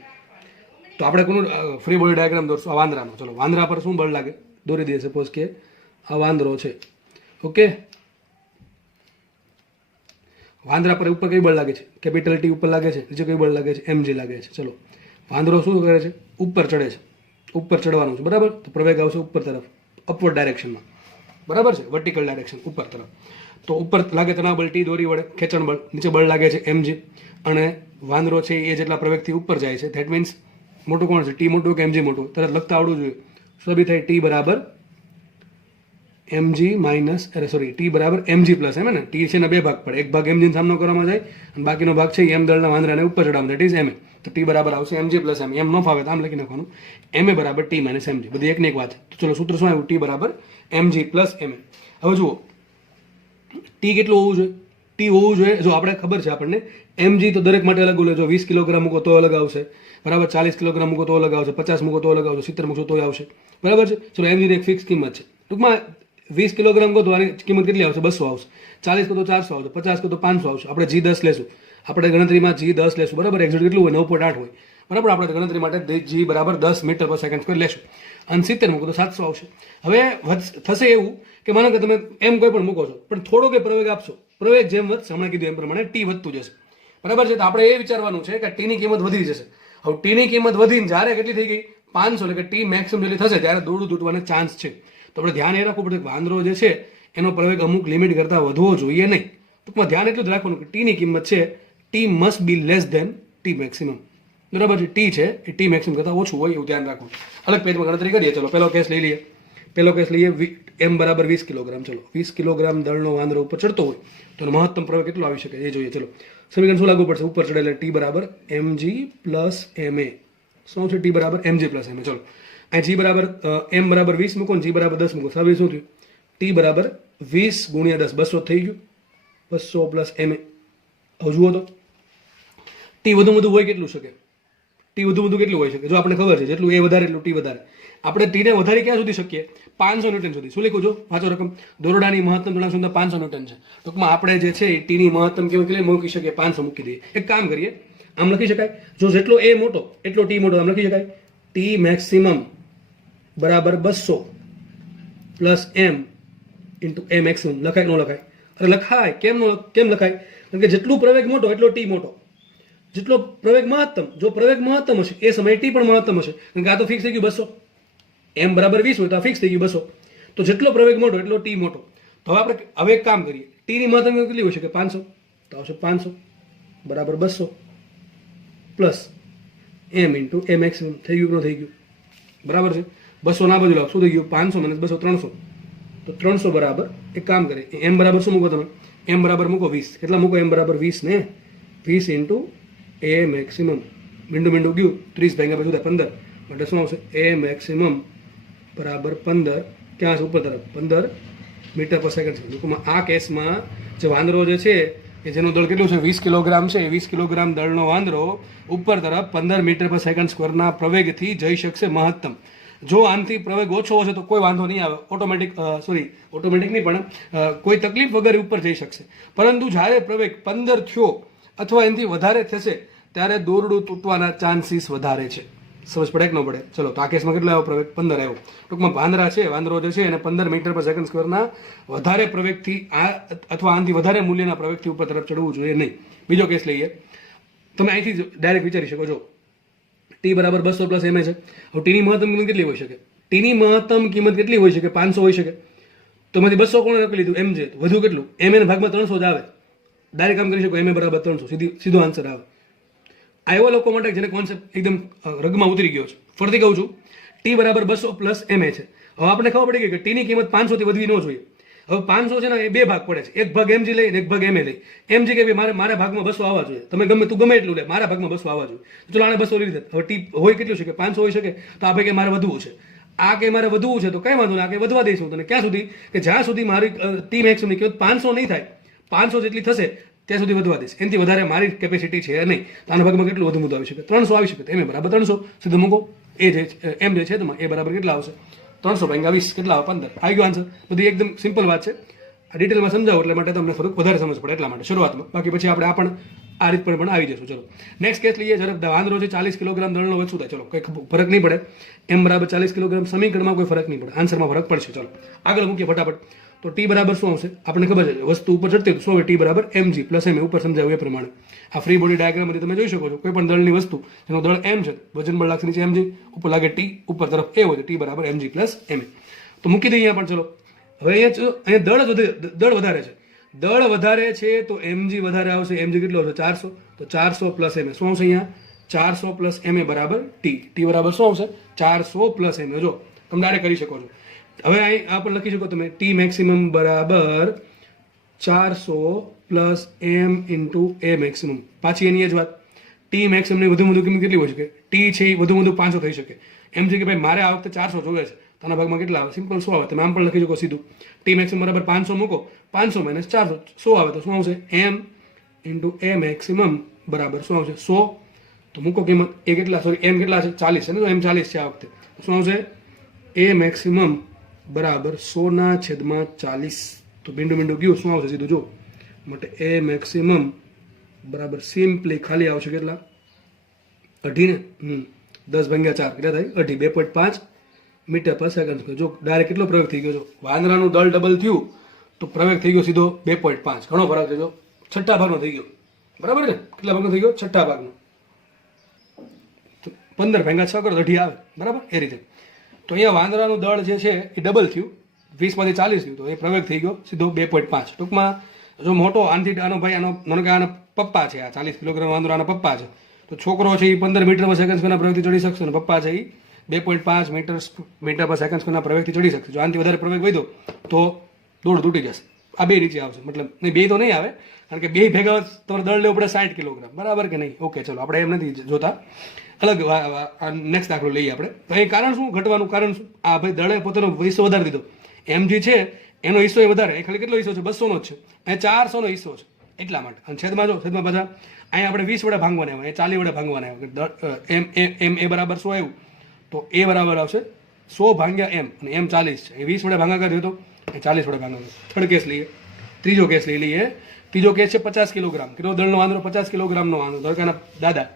તો આપણે કોનું ફ્રી બોડી ડાયાગ્રામ દોરશું, આ વાંદરાનો. ચલો વાંદરા પર શું બળ લાગે દોરી દઈએ. સપોઝ કે આ વાંદરો છે, ઓકે. વાંદરા પર ઉપર કઈ બળ લાગે છે, કેપિટલ ટી ઉપર લાગે છે, નીચે કઈ બળ લાગે છે, mg લાગે છે. ચલો વાંદરો શું કરે છે, ઉપર ચડે છે, ઉપર ચડવાનું છે, બરાબર. તો પ્રવેગ આવશે ઉપર તરફ, અપવર્ડ ડાયરેક્શનમાં, બરાબર છે, વર્ટિકલ ડાયરેક્શન ઉપર તરફ. તો ઉપર લાગે તણાવ બળ ટી દોરી વડે, ખેંચણ બળ, નીચે બળ લાગે છે mg, અને વાંદરો છે એ જેટલા પ્રવેગથી ઉપર જાય છે, ધેટ મીન્સ મોટું કોણ છે, ટી મોટું કે mg મોટું, તરત લખતા આવડવું જોઈએ. શું બી થાય, ટી બરાબર mg માઇનસ ટી બરાબર mg પ્લસ એમ ને. ટી છે ને બે ભાગ પડે, એક ભાગ mg સામનો કરવામાં જાય અને બાકીનો ભાગ છે m દળના વાંદરાને ઉપર ચડાવવાનું, દેટ ઇઝ ma. તો ટી બરાબર આવશે mg પ્લસ m. એમ ન ફાવે તો આમ લખી નાખવાનું, ma બરાબર ટી માઇનસ mg. બધી એકની એક વાત છે. તો ચલો સૂત્ર શું આવ્યું, ટી બરાબર mg પ્લસ ma. હવે જુઓ ટી કેટલું હોવું જોઈએ, ટી હોવું જોઈએ, જો આપણે ખબર છે આપણને mg તો દરેક માટે અલગ હોય. જો 20 કિલોગ્રામ મૂકો તો અલગ આવશે, બરાબર. 40 કિલોગ્રામ મૂકો તો અલગ આવશે, 50 મૂકો તો અલગ આવશે, 70 મૂકો તો આવશે, બરાબર છે. ચલો mg ની એક ફિક્સ કિંમત છે. ટૂંકમાં 20 કિલોગ્રામ કહો તો આની કિંમત કેટલી આવશે, 200 આવશે. 40 કહો તો 400 આવશે, 50 કહો તો 500 આવશે. આપણે G10 લેશું, આપણે ગણતરીમાં G10 લેશું, બરાબર. એક્ઝેક્ટ કેટલું હોય, 9.8 હોય, બરાબર. આપણે ગણતરી માટે G બરાબર 10 મીટર પર સેકન્ડ સ્ક્વેર લેશું, અને 70 મૂકો તો 700 આવશે. હવે થશે એવું કે માનો કે તમે એમ કોઈ પણ મૂકો છો, પણ થોડો કે પ્રવેગ આપશો, પ્રવેગ જેમ વધશે, હમણાં કીધું એમ પ્રમાણે ટી વધતું જશે, બરાબર છે. તો આપણે એ વિચારવાનું છે કે ટીની કિંમત વધી જશે. હવે ટીની કિંમત વધીને જ્યારે કેટલી થઈ ગઈ 500, એટલે કે ટી મેક્સિમમ જેટલી થશે ત્યારે દોરડું તૂટવાના ચાન્સ છે. તો આપણે ધ્યાન એ રાખવું પડે કે વાંદરો જે છે એનો પ્રવેગ અમુક લિમિટ કરતાં વધવો જોઈએ નહીં. ટૂંકમાં ધ્યાન એટલું જ રાખવાનું કે ટીની કિંમત છે, T must be less than T maximum, બરાબર છે. ટી છે એ ટી મેક્સિમમ કરતાં ઓછું હોય એવું ધ્યાન રાખવું. અલગ પેજમાં ગણતરી કરીએ. ચલો પહેલો કેસ લઈ લઈએ. પહેલો કેસ લઈએ એમ બરાબર 20 કિલોગ્રામ. ચલો 20 કિલોગ્રામ દળનો વાંદરો ઉપર ચડતો હોય તો એનો મહત્તમ પ્રવેગ કેટલો આવી શકે એ જોઈએ. ચલો સમીકરણ શું લાગુ પડશે? ઉપર ચડે એટલે ટી બરાબર mg પ્લસ ma. શું છે? ટી બરાબર mg પ્લસ ma. ચલો અહીં જી બરાબર એમ બરાબર 20 મૂકો ને જી બરાબર 10 મૂકો. સાબિત શું થયું? ટી બરાબર 20 ગુણ્યા 10 200 થઈ ગયું. 200 પ્લસ ma. હવે જુઓ તો ટી વધુ વધુ હોય કેટલું શકે? ટી વધુ વધુ કેટલું હોઈ શકે? જો આપણે ખબર છે જેટલું એ વધારે એટલું ટી વધારે. આપણે ટીને વધારે ક્યાં સુધી શકીએ? 500 ન્યૂટન સુધી. શું લખ્યું? જો વાંચો રકમ. દોરડાની મહત્તમ ચલણ ક્ષમતા 500 ન્યૂટન છે. ટૂંકમાં આપણે જે છે એ ટીની મહત્તમ કેવું કેટલી મૂકી શકીએ? 500 મૂકી દઈએ. એક કામ કરીએ, આમ લખી શકાય. જો જેટલો એ મોટો એટલો ટી મોટો. આમ લખી શકાય ટી મેક્સિમમ બરાબર 200 પ્લસ એમ ઇન્ટુ એ મેક્સિમમ. લખાય ન લખાય? અરે લખાય. કેમ લખાય? કારણ કે જેટલું પ્રવેગ મોટો એટલો ટી મોટો. જેટલો પ્રવેગ મહત્તમ, જો પ્રવેગ મહત્તમ હશે એ સમયે ટી પણ મહત્તમ હશે. કારણ કે આ તો ફિક્સ થઈ ગયું 200. એમ બરાબર 20 હોય તો આ ફિક્સ થઈ ગયું 200. તો જેટલો પ્રવેગ મોટો એટલો ટી મોટો. તો હવે એક કામ કરીએ. ટીની મહત્તમ કેટલી હોય શકે? 500. તો આવશે 500 બરાબર 200 પ્લસ એમ ઇન્ટુ એ મેક્સિમમ. થઈ ગયું ન થઈ ગયું? બરાબર છે. 200 ના બાજુ લાવો. શું થઈ ગયું? 500 માઇનસ 200 300. તો 300 બરાબર એક કામ કરીએ. એમ બરાબર શું મૂકો તમે? એમ બરાબર મૂકો 20. કેટલા મૂકો? એમ બરાબર 20 ને 20 ઇન્ટુ એ મેક્સિમમ. મીંડું ગયું 30 ભાગ્યા પછી 15 એટલે શું આવશે? એ મેક્સિમમ બરાબર 15. ક્યાં છે? ઉપર તરફ 15 મીટર પર સેકન્ડ છે. ટૂંકમાં આ કેસમાં જે વાંદરો જે છે કે જેનું દળ કેટલું છે? 20 કિલોગ્રામ છે. 20 કિલોગ્રામ દળનો વાંદરો ઉપર તરફ 15 મીટર પર સેકન્ડ સ્ક્વેરના પ્રવેગથી જઈ શકશે મહત્તમ. જો આનાથી પ્રવેગ ઓછો હશે તો કોઈ વાંધો નહીં આવે. ઓટોમેટિક નહીં પણ કોઈ તકલીફ વગર ઉપર જઈ શકશે. પરંતુ જ્યારે પ્રવેગ 15 થયો અથવા એનાથી વધારે થશે ત્યારે દોરડું તૂટવાના ચાન્સીસ વધારે છે. સમજ પડે કે ન પડે? ચલો તો આ કેસમાં કેટલો આવ્યો પ્રવેગ? 15 આવ્યો. ટૂંકમાં વાંદરો જે છે એને 15 મીટર પર સેકન્ડ સ્ક્વેરના વધારે પ્રવેગથી અથવા આનાથી વધારે મૂલ્યના પ્રવેગથી ઉપર તરફ ચડવું જોઈએ નહીં. બીજો કેસ લઈએ. તમે અહીંથી ડાયરેક્ટ વિચારી શકો છો. ટી બરાબર 200 પ્લસ એમ છે. હવે ટીની મહત્તમ કિંમત કેટલી હોઈ શકે? ટીની મહત્તમ કિંમત કેટલી હોઈ શકે? 500 હોઈ શકે. તો એમાંથી 200 કોણે નક્કી લીધું? એમ છે. વધુ કેટલું? એમ એના ભાગમાં 300 જ આવે. ડાયરેક્ટ કામ કરી શકો. એમ એ બરાબર 300 સીધો આન્સર આવે. આ એવા લોકો માટે જેને કોન્સેપ્ટ એકદમ રગમાં ઉતરી ગયો છે. ફરીથી કહું છું, ટી બરાબર 200 પ્લસ એમ એ છે. હવે આપણે ખબર પડી ગઈ કે ટીની કિંમત 500 થી વધવી ન જોઈએ. હવે 500 છે ને એ બે ભાગ પડે છે. એક ભાગ એમજી લઈ અને એક ભાગ એમએ લઈ. એમજી કે ભાઈ મારા ભાગમાં 200 આવવા જોઈએ. તું ગમે એટલું લે, મારા ભાગમાં 200 આવવા જોઈએ. તો ચલો આને 200 લીધી. હવે ટી હોય કેટલું છે કે 500 હોઈ શકે. તો આ ભાઈ કે મારે વધવું છે, આ કે મારે વધવું છે, તો કઈ વાંધો નહીં, આ કે વધવા દઈશું તને. ક્યાં સુધી? કે જ્યાં સુધી મારી ટી મેક્સિમમની કિંમત 500 નહીં થાય, 500 જેટલી થશે ત્યાં સુધી વધવા દઈશ. એનાથી વધારે મારી કેપેસિટી છે નહીં. તો આના ભાગમાં કેટલું વધુ આવી શકે? 300 આવી શકે. એમ બરાબર 300 સીધું મૂકો. એ જે એમ જે છે તમારે એ બરાબર કેટલા આવશે? 300 ભાગ્યા 20 કેટલા આવે? 15. આવી ગયો આન્સર. બધી એકદમ સિમ્પલ વાત છે. આ ડિટેલમાં સમજાવો એટલે માટે તમને થોડુંક વધારે સમજ પડે એટલા માટે શરૂઆતમાં. બાકી પછી આપણે આ રીત પર પણ આવી જશું. ચલો નેક્સ્ટ કેસ લઈએ. ઝડપ. વાંદરો છે 40 કિલોગ્રામ દળનો વચ્ચું થાય. ચલો કંઈ ફરક નહીં પડે. એમ બરાબર 40 કિલોગ્રામ. સમીકરણમાં કોઈ ફરક નહીં પડે, આન્સરમાં ફરક પડશે. ચલો આગળ મૂકીએ ફટાફટ. તો ટી બરાબર શું આવશે? આપણને ખબર છે વસ્તુ ઉપર ચડતી તો શું હોય? ટી બરાબર mg પ્લસ m. ઉપર સમજાવ્યું એ પ્રમાણે આ ફ્રી બોડી ડાયાગ્રામમાંથી તમે જોઈ શકો છો. કોઈ પણ દળની વસ્તુ જેનો દળ m છે, વજન બળ લાગશે નીચે mg, ઉપર લાગે ટી, ઉપર તરફ a હોય તો ટી બરાબર mg પ્લસ ma. તો મૂકી દઈએ અહીંયા પણ. ચલો હવે અહીંયા દળ વધારે છે. દળ વધારે છે તો mg વધારે આવશે. mg કેટલો આવશે? 400. તો 400 પ્લસ ma શું આવશે? અહીંયા 400 પ્લસ ma બરાબર ટી. ટી બરાબર શું આવશે? 400 પ્લસ ma. જો તમે ડાયરેક્ટ કરી શકો છો. હવે અહીં આ પણ લખી શકો તમે ટી મેક્સિમમ બરાબર 400 પ્લસ એમ ઇન્ટુ એ મેક્સિમમ. પાછી એની જ વાત. ટી મેક્સિમમની વધુ કિંમત કેટલી હોઈ શકે? ટી છે એ વધુ 500 થઈ શકે. એમ છે કે ભાઈ મારે આ વખતે 400 જોવે છે. તો આના ભાગમાં કેટલા આવે? સિમ્પલ 100 આવે. તમે આમ પણ લખી શકો સીધું. ટી મેક્સિમમ બરાબર 500 મૂકો. 500 માઇનસ 400 100 આવે. તો શું આવશે? એમ ઇન્ટુ એ મેક્સિમમ બરાબર શું આવશે? 100. તો મૂકો કિંમત. એ કેટલા? સોરી એમ કેટલા છે? 40 છે ને? તો એમ 40 છે આ વખતે. શું આવશે? એ મેક્સિમમ બરાબર 100/40. તો મીંડું ગયું. શું આવશે? સીધું જો માટે એ મેક્સિમમ બરાબર સિમ્પલી ખાલી આવશે કેટલા? 18 ને 10 ભાગ્યા 4 કેટલા થાય? 18. 2.5 મીટર પર સેકન્ડ. જો ડાયરેક્ટ કેટલો પ્રવેગ થઈ ગયો? જો વાંદરાનું દળ ડબલ થયું તો પ્રવેગ થઈ ગયો સીધો 2.5. ઘણો ફરક છે. જો છઠ્ઠા ભાગનો થઈ ગયો. બરાબર ને? કેટલા ભાગનો થઈ ગયો? છઠ્ઠા ભાગનો. 15 ભાગ્યા 6 કરો તો 18 આવે. બરાબર એ રીતે. તો અહીંયા વાંદરાનું દળ જે છે એ ડબલ થયું. 20 માંથી 40 થયું. તો એ પ્રવેગ થઈ ગયો સીધો 2.5. ટૂંકમાં જો મોટો આનથી આનો ભાઈ મને કે આનો પપ્પા છે. આ 40 કિલોગ્રામ વાંદરો આના પપ્પા છે. તો છોકરો છે એ 15 મીટર પર સેકન્ડ સ્ક્વેરના પ્રવેગથી ચડી શકશે. અને પપ્પા છે એ 2.5 મીટર પર સેકન્ડ સ્ક્વેરના પ્રવેગથી ચડી શકશે. જો આનાથી વધારે પ્રવેગ વધ્યો તો દોડ તૂટી જશે. આ બે નીચે આવશે, મતલબ નહીં, બે તો નહીં આવે, કારણ કે બે ભેગા તમારે દળ લેવું પડે 60 કિલોગ્રામ, બરાબર કે નહીં? ઓકે, ચલો આપણે એમ નથી જોતા, અલગ નેક્સ્ટ દાખલો લઈએ આપણે. તો અહીં કારણ શું ઘટવાનું કારણ શું? આ ભાઈ દળે પોતાનો હિસ્સો વધારી દીધો. mg છે એનો હિસ્સો એ વધારે, એ ખાલી કેટલો હિસ્સો છે? 200 નો જ છે. અહીંયા 400 નો હિસ્સો છે, એટલા માટે. અને છેદમાં જો, છેદમાં બધા અહીંયા આપણે 20 વડે ભાંગવાના આવ્યા, એ 40 વડે ભાંગવાના આવ્યા. એમ એ બરાબર 100 આવ્યું તો એ બરાબર આવશે 100 ભાગ્યા એમ, અને એમ 40 છે. એ 20 વડે ભાગાકાર થયો તો એ 40 વડે ભાગાકાર. થર્ડ કેસ લઈએ, ત્રીજો કેસ લઈ લઈએ. ત્રીજો કેસ છે 50 કિલોગ્રામ. કેટલો દળનો વાંદરો? 50 કિલોગ્રામનો વાંદરો. ધરકાના દાદા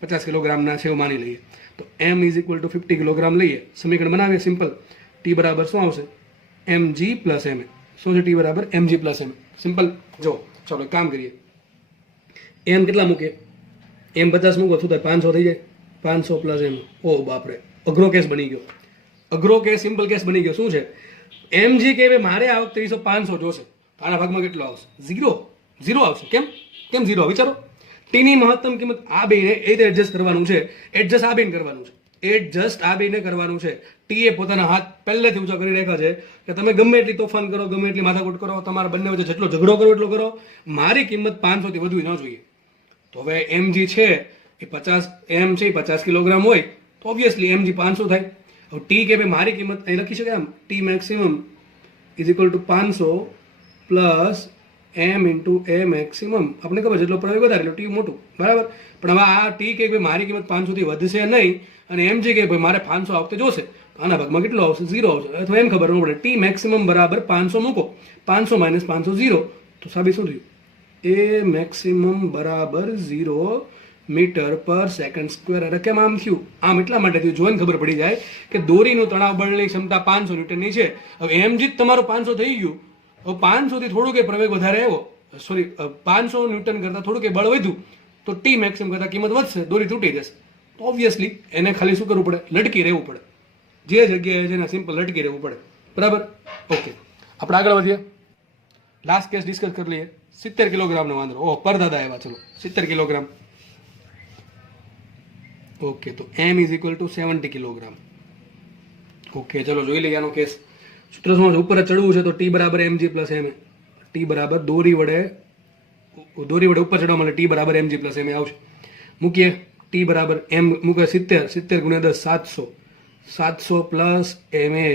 50 કિલોગ્રામના છે એવું માની લઈએ. તો m is equal to 50 kilogram લઈએ. સમીકરણ બનાવીએ સિમ્પલ. t બરાબર શું આવશે? mg plus ma. શું છે? t બરાબર mg પ્લસ ma. સિમ્પલ. જો ચાલો એક કામ કરીએ. m કેટલા મૂકીએ? m 50 મૂકો, શું થાય? 500 થઈ જાય. 500 પ્લસ m. ઓ બાપરે, અઘરો કેસ બની ગયો. અઘરો કેસ સિમ્પલ કેસ બની ગયો. શું છે? mg કે મારે આ વખતે 500 જોશે, તો આના ભાગમાં કેટલો આવશે? 0 આવશે. કેમ 0? વિચારો. ટીની મહત્તમ કિંમત આ બેને એ રીતે એડજસ્ટ કરવાનું છે. એડજસ્ટ આ બેને કરવાનું છે. એડજસ્ટ આ બેને કરવાનું છે. ટી એ પોતાના હાથ પહેલેથી ઊંચા કરી રાખ્યા છે કે તમે ગમે એટલી તોફાન કરો, ગમે એટલી માથાકૂટ કરો, તમારા બંને વચ્ચે જેટલો ઝઘડો કરો એટલો કરો, મારી કિંમત 500 થી વધવી ન જોઈએ. તો હવે mg છે એ 50 m છે, 50 કિલોગ્રામ હોય તો ઓબ્વિયસલી mg 500 થાય. હવે ટી કે મારી કિંમત અહીં લખી શકાય આમ, T maximum is equal to 500 plus m into A maximum. આપણે ખબર છે એટલો પ્રવેગ વધારે એટલે ટી મોટું, બરાબર. પણ હવે આ ટી કે મારી કિંમત 500 થી વધશે નહીં, અને mg કે ભાઈ મારે 500 આ વખતે જોશે, તો આના ભાગમાં કેટલો આવશે? 0 આવશે. અથવા એમ ખબર ન પડે, ટી મેક્સિમમ બરાબર 500 મૂકો, 500 માઇનસ 500 0, તો સાબિત શું થયું? એ મેક્સિમમ બરાબર 0 મીટર પર સેકન્ડ સ્ક્વેર. અરે કેમ આમ થયું? આમ એટલા માટે થયું, જોઈને ખબર પડી જાય કે દોરીનું તણાવ બળની ક્ષમતા 500 ન્યૂટનની છે. હવે mg તમારું 500 થઈ ગયું, હવે 500 થી થોડું કે પ્રવેગ વધારે આવ્યો, સોરી 500 ન્યૂટન કરતાં થોડું કે બળ વધ્યું, તો ટી મેક્સિમમ કરતાં કિંમત વધશે, દોરી તૂટી જશે. તો ઓબ્વિયસલી એને ખાલી શું કરવું પડે? લટકી રહેવું પડે. જે જગ્યાએ છે ને સિમ્પલ લટકી રહેવું પડે, બરાબર. ઓકે, આપણે આગળ વધીએ. લાસ્ટ કેસ ડિસ્કસ કરી લઈએ. 70 કિલોગ્રામનો વાંદરો. ઓહ, પર દાદા આવ્યા. ચલો 70 કિલોગ્રામ. ઓકે, તો m is equal to 70 kilogram. Okay, ચલો જોઈ લઈએ આનો કેસ. સૂત્ર શું છે? ઉપર ચડવું છે તો t બરાબર mg પ્લસ ma. t બરાબર દોરી વડે ઉપર ચડવા માટે t બરાબર mg પ્લસ ma આવશે. મૂકીએ. t બરાબર m મૂકે 70 ગુણ્યા 10 700 પ્લસ ma.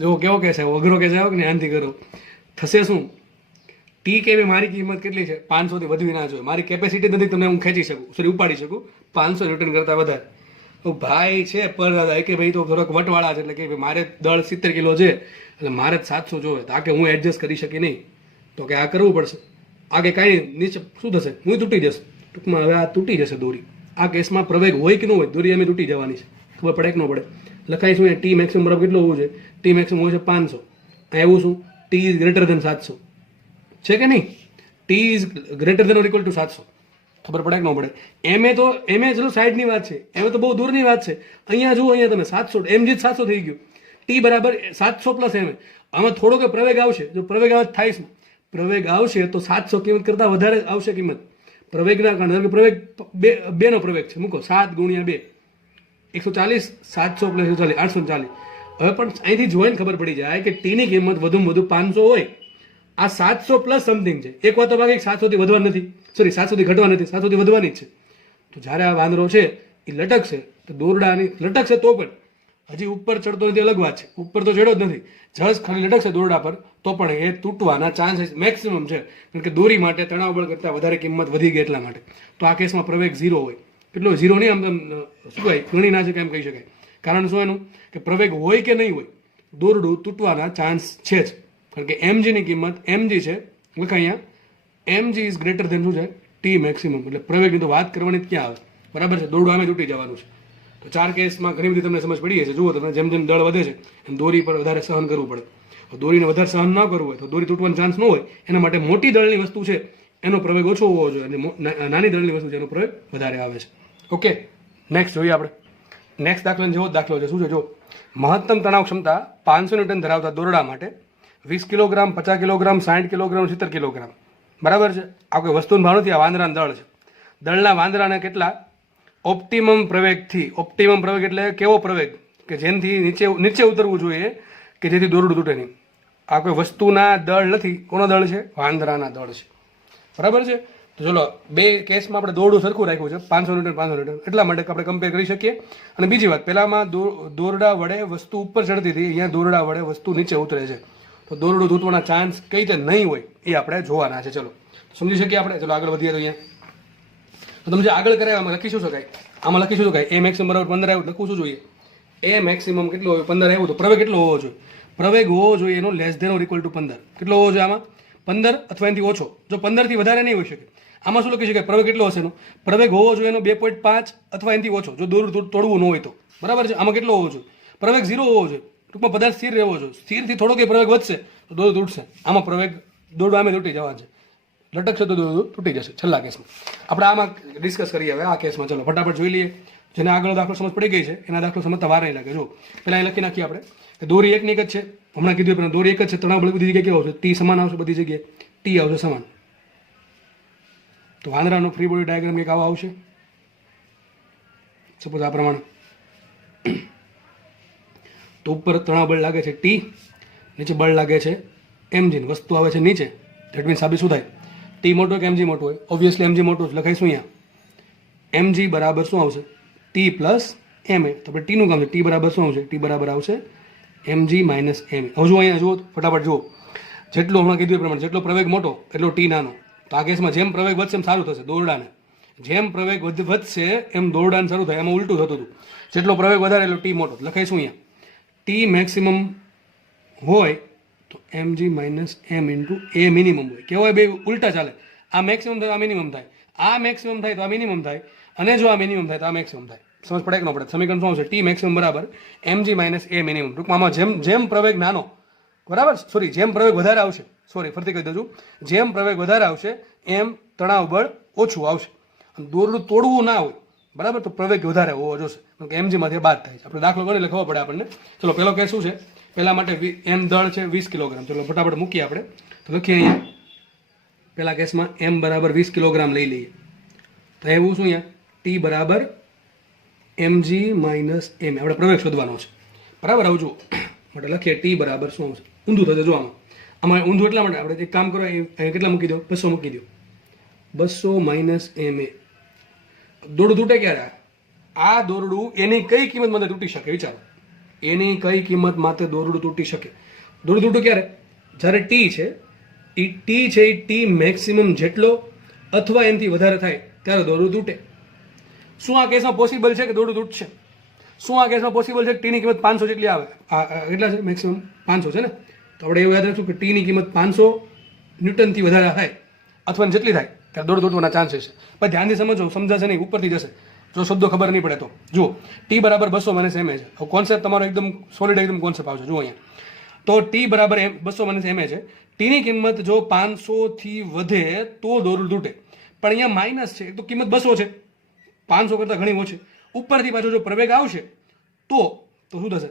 જો કેવો કેસ આવ્યો? અઘરો કેસ આવ્યો કે નહીં? આનથી કરો. થશે શું? ટી કે મારી કિંમત કેટલી છે? 500 થી વધવી ના જોઈએ. મારી કેપેસિટી નથી, તમને હું ખેંચી શકું, સોરી ઉપાડી શકું 500 ન્યૂટન કરતાં વધારે. તો ભાઈ છે પર દાદા કે ભાઈ તો થોડોક વટવાળા છે, એટલે કે મારે દળ 70 કિલો છે એટલે મારે 700 જોવે, તો આ કે હું એડજસ્ટ કરી શકી નહીં, તો કે આ કરવું પડશે. આ કે કાંઈ નીચે શું થશે? હું તૂટી જશે. ટૂંકમાં હવે આ તૂટી જશે દોરી. આ કેસમાં પ્રવેગ હોય કે ન હોય, દોરી અમે તૂટી જવાની છે. ખબર પડે કે ન પડે? લખાય શું? ટી મેક્સિમમ બરાબર કેટલો હોવું છે? ટી મેક્સિમમ હોય છે 500. આ એવું શું? ટી ઇઝ ગ્રેટર ધેન 700 છે કે નહીં? T is greater than or equal to 700. ખબર પડે કે ન પડે? એમ એ ચલો સાઈડની વાત છે, એમ તો બહુ દૂરની વાત છે. અહીંયા જુઓ, અહીંયા તમે 700 mg 700 થઈ ગયું. ટી બરાબર 700 પ્લસ m. આમાં થોડો કે પ્રવેગ આવશે. જો પ્રવેગ થાય છે, પ્રવેગ આવશે તો 700 કિંમત કરતાં વધારે આવશે કિંમત પ્રવેગના કારણે. પ્રવેગ બે નો પ્રવેગ છે. મૂકો 7 ગુણ્યા 2 140, 700 પ્લસ 140 840. હવે પણ અહીંથી જોઈને ખબર પડી જાય કે ટીની કિંમત વધુમાં વધુ 500 હોય. આ 700 પ્લસ સમથિંગ છે. એક વાત તો બાકી 700 થી વધવા નથી, સોરી 700 થી ઘટવા નથી, 700 થી વધવાની જ છે. તો જ્યારે આ વાંદરો છે એ લટકશે તો દોરડાની લટકશે તો પણ હજી ઉપર ચડતો નથી, અલગ વાત છે. ઉપર તો ચડ્યો જ નથી, જસ્ટ ખાલી લટકશે દોરડા પર તો પણ એ તૂટવાના ચાન્સીસ મેક્સિમમ છે. કારણ કે દોરી માટે તણાવ બળ કરતાં વધારે કિંમત વધી ગઈ એટલા માટે. તો આ કેસમાં પ્રવેગ 0 હોય. કેટલો? 0 નહીં, આમ શું કહેવાય, ગણી ના છે કે એમ કહી શકાય. કારણ શું એનું? કે પ્રવેગ હોય કે નહીં હોય, દોરડું તૂટવાના ચાન્સ છે જ. કારણ કે mg ની કિંમત mg છે, લખાય અહીંયા mg ઇઝ ગ્રેટર ધેન શું છે? T maximum. એટલે પ્રવેગની તો વાત કરવાની જ ક્યાં આવે, બરાબર છે? દોરડું આમે તૂટી જવાનું છે. તો 4 કેસમાં ઘણી બધી તમને સમજ પડી હશે. જુઓ તમે, જેમ જેમ દળ વધે છે એમ દોરી પર વધારે સહન કરવું પડે. દોરીને વધારે સહન ન કરવું હોય તો દોરી તૂટવાનો ચાન્સ ન હોય. એના માટે મોટી દળની વસ્તુ છે એનો પ્રવેગ ઓછો હોવો જોઈએ, અને નાની દળની વસ્તુ છે એનો પ્રવેગ વધારે આવે છે. ઓકે, નેક્સ્ટ જોઈએ આપણે. નેક્સ્ટ દાખલો જેવો દાખલો છે. શું છે? જો મહત્તમ તણાવ ક્ષમતા 500 ન્યૂટન ધરાવતા દોરડા માટે 20 કિલોગ્રામ, 50 કિલોગ્રામ, 60 કિલોગ્રામ, 70 કિલોગ્રામ, બરાબર છે. આ કોઈ વસ્તુનો ભાવ નથી, આ વાંદરાનું દળ છે. દળના વાંદરાને કેટલા ઓપ્ટિમમ પ્રવેગથી, ઓપ્ટિમમ પ્રવેગ એટલે કેવો પ્રવેગ કે જેનાથી નીચે ઉતરવું જોઈએ કે જેથી દોરડું તૂટે નહીં. આ કોઈ વસ્તુના દળ નથી. કોનો દળ છે? વાંદરાના દળ છે. બરાબર છે. તો ચલો બે કેસમાં આપણે દોરડું સરખું રાખ્યું છે 500 ન્યૂટન 500 ન્યૂટન એટલા માટે આપણે કમ્પેર કરી શકીએ. અને બીજી વાત, પહેલામાં દોરડા વડે વસ્તુ ઉપર ચડતી હતી, અહીંયા દોરડા વડે વસ્તુ નીચે ઉતરે છે. તો દોરડું તૂટવાના ચાન્સ કઈ રીતે નહીં હોય એ આપણે જોવાના છે. ચલો સમજી શકીએ આપણે. ચલો આગળ વધીએ. તો અહીંયા તો તમે જે આગળ કરાય આમાં લખી શું શકાય? આમાં લખી શું શકાય? એ મેક્સિમમ બરાબર 15 આવ્યું. લખવું શું જોઈએ? એ મેક્સિમમ કેટલો હોય? 15 આવ્યું. તો પ્રવેગ કેટલો હોવો જોઈએ? પ્રવેગ હોવો જોઈએ એનો less than or equal to 15. કેટલો હોવો જોઈએ આમાં? 15 અથવા એનાથી ઓછો. જો 15 થી વધારે નહીં હોઈ શકે. આમાં શું લખી શકાય? પ્રવેગ કેટલો હશે એનો? પ્રવેગ હોવો જોઈએ એનો 2.5 અથવા એનાથી ઓછો, જો દોરડું તોડવું ન હોય તો. બરાબર છે. આમાં કેટલો હોવો જોઈએ? પ્રવેગ 0 હોવો જોઈએ. ટૂંકમાં પદાર્થ સ્થિર રહેવો જોઈએ. સ્થિરથી થોડો કે પ્રવેગ વધશે તો દોરડું તૂટશે. આમાં પ્રવેગ દોરડું આમે તૂટી જવા છે. લટકશે તો દોરડું તૂટી જશે. છેલ્લા કેસમાં આપણે આમાં ડિસ્કસ કરીએ. હવે આ કેસમાં ચલો ફટાફટ જોઈ લઈએ. જેને આગળ દાખલો સમજ પડી ગઈ છે એના દાખલો સમજતા વાર નહીં લાગે. જો પહેલાં અહીં લખી નાખીએ આપણે કે દોરી એકની એક જ છે. હમણાં કીધું પણ દોરી એક જ છે. તણાવ બળ બધી જગ્યાએ કેવો આવશે? ટી સમાન આવશે. બધી જગ્યાએ ટી આવશે સમાન. તો વાંદરાનો ફ્રી બોડી ડાયાગ્રામ કંઈક આવો આવશે. સપોઝ આ પ્રમાણે. તો ઉપર તણાવ બળ લાગે છે ટી, નીચે બળ લાગે છે એમજી. વસ્તુ આવે છે નીચે. ધેટ મીન્સ સાબિત શું થાય? ટી મોટો કે એમજી મોટો હોય? ઓબ્વિયસલી એમજી મોટું જ લખાઈશું અહીંયા. એમજી બરાબર શું આવશે? ટી પ્લસ એમ એ. તો આપણે ટીનું કામ છે. ટી બરાબર શું આવશે? ટી બરાબર આવશે એમજી માઇનસ એમ એ. હવે જુઓ અહીંયા જુઓ ફટાફટ જુઓ. જેટલો હમણાં કીધું એ પ્રમાણે જેટલો પ્રવેગ મોટો એટલો ટી નાનો. તો આ કેસમાં જેમ પ્રવેગ વધશે એમ સારું થશે દોરડાને. જેમ પ્રવેગ વધશે એમ દોરડાને સારું થાય. એમાં ઉલટું થતું હતું. જેટલો પ્રવેગ વધારે એટલો ટી મોટો. લખાઈશું અહીંયા. ટી મેક્સિમમ હોય તો એમજી માઇનસ એમ ઇન્ટુ એ મિનિમમ હોય. કેવાય બે ઉલટા ચાલે. આ મેક્સિમમ થાય આ મિનિમમ થાય. આ મેક્સિમમ થાય તો આ મિનિમમ થાય. અને જો આ મિનિમમ થાય તો આ મેક્સિમમ થાય. સમજ પડે કે ન પડે? સમીકરણ શું આવશે? ટી મેક્સિમમ બરાબર એમજી માઇનસ એ મિનિમમ. ટૂંકમાં આમાં જેમ પ્રવેગ નાનો, બરાબર, સોરી, જેમ પ્રવેગ વધારે આવશે, સોરી ફરીથી કહી દઉં છું, જેમ પ્રવેગ વધારે આવશે એમ તણાવ બળ ઓછું આવશે. દોરડું તોડવું ના હોય, બરાબર, તો પ્રવેગ વધારે હોવો જોશે. કે એમજીમાંથી બાદ થાય છે. આપણે દાખલો ગણી એટલે ખબર પડે આપણને. ચલો પહેલો કેસ શું છે? પહેલા માટે એમ દળ છે 20 કિલોગ્રામ. ચલો ફટાફટ મૂકીએ આપણે. તો લખીએ અહીંયા પહેલા કેસમાં એમ બરાબર 20 કિલોગ્રામ લઈ લઈએ. તો એવું શું અહીંયા? ટી બરાબર એમજી માઇનસ એમ. આપણે પ્રવેગ શોધવાનો છે. બરાબર. આવું જુઓ માટે લખીએ ટી બરાબર શું આવશે? ઊંધું થશે. જો આમાં ઊંધું એટલા માટે આપણે એક કામ કરો, અહીંયા કેટલા મૂકી દો? 200 મૂકી દો. 200 માઇનસ એમ એ. દોરડું તૂટે ક્યારે? આ દોરડું એની કઈ કિંમત માટે તૂટી શકે? વિચારો. એની કઈ કિંમત માટે દોરડું તૂટી શકે? દોરડું તૂટું ક્યારે? જ્યારે ટી છે એ ટી મેક્સિમમ જેટલો અથવા એનાથી વધારે થાય ત્યારે દોરડું તૂટે. શું આ કેસમાં પોસિબલ છે કે દોરડું તૂટશે? શું આ કેસમાં પોસિબલ છે કે ટીની કિંમત 500 જેટલી આવે? કેટલા છે? મેક્સિમમ 500 છે ને? તો આપણે એવું યાદ રાખશું કે ટીની કિંમત 500 ન્યૂટનથી વધારે થાય અથવા જેટલી થાય ત્યારે દોરડું તૂટવાના ચાન્સીસ છે. પણ ધ્યાનથી સમજો, સમજાશે નહીં, ઉપરથી જશે. જો શબ્દો ખબર નહીં પડે તો જુઓ. ટી બરાબર 200 માઇનસ એમ એ છે. હવે કોન્સેપ્ટ તમારો એકદમ સોલિડ એકદમ કોન્સેપ્ટ આવશે. જુઓ અહીંયા. તો ટી બરાબર 200 માઇનસ એમ એ છે. ટીની કિંમત જો 500થી વધે તો દોરડું તૂટે. પણ અહીંયા માઇનસ છે, તો કિંમત 200 છે, 500 કરતાં ઘણી ઓછી. ઉપરથી પાછો જો પ્રવેગ આવશે તો શું થશે?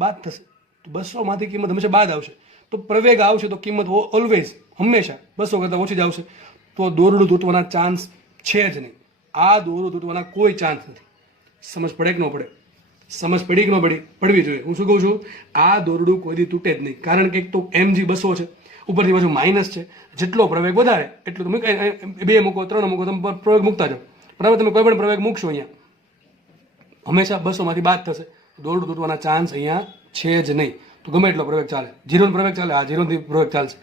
બાદ થશે. તો 200 માંથી કિંમત હંમેશા બાદ આવશે. તો પ્રવેગ આવશે તો કિંમત ઓલવેઝ હંમેશા 200 કરતાં ઓછી જ આવશે. તો દોરડું તૂટવાના ચાન્સ છે જ નહીં. આ દોરડું તૂટવાના કોઈ ચાન્સ નથી. સમજ પડે કે ન પડે? સમજ પડી કે ન પડી? પડવી જોઈએ. હું શું કહું છું? આ દોરડું કોઈ દી તૂટે જ નહીં. કારણ કે એક તો એમજી 200 છે, ઉપરથી પાછું માઇનસ છે. જેટલો પ્રવેગ વધારે એટલું તમે 2 મૂકો 3 મૂકો, તમે પ્રવેગ મૂકતા જાઓ. બરાબર. તમે કોઈ પણ પ્રવેગ મૂકશો અહીંયા હંમેશા 200 માંથી બાદ થશે. દોરડું તૂટવાના ચાન્સ અહીંયા છે જ નહીં. તો ગમે એટલો પ્રવેગ ચાલે. 0 પ્રવેગ ચાલે, હા 0 પ્રવેગ ચાલશે.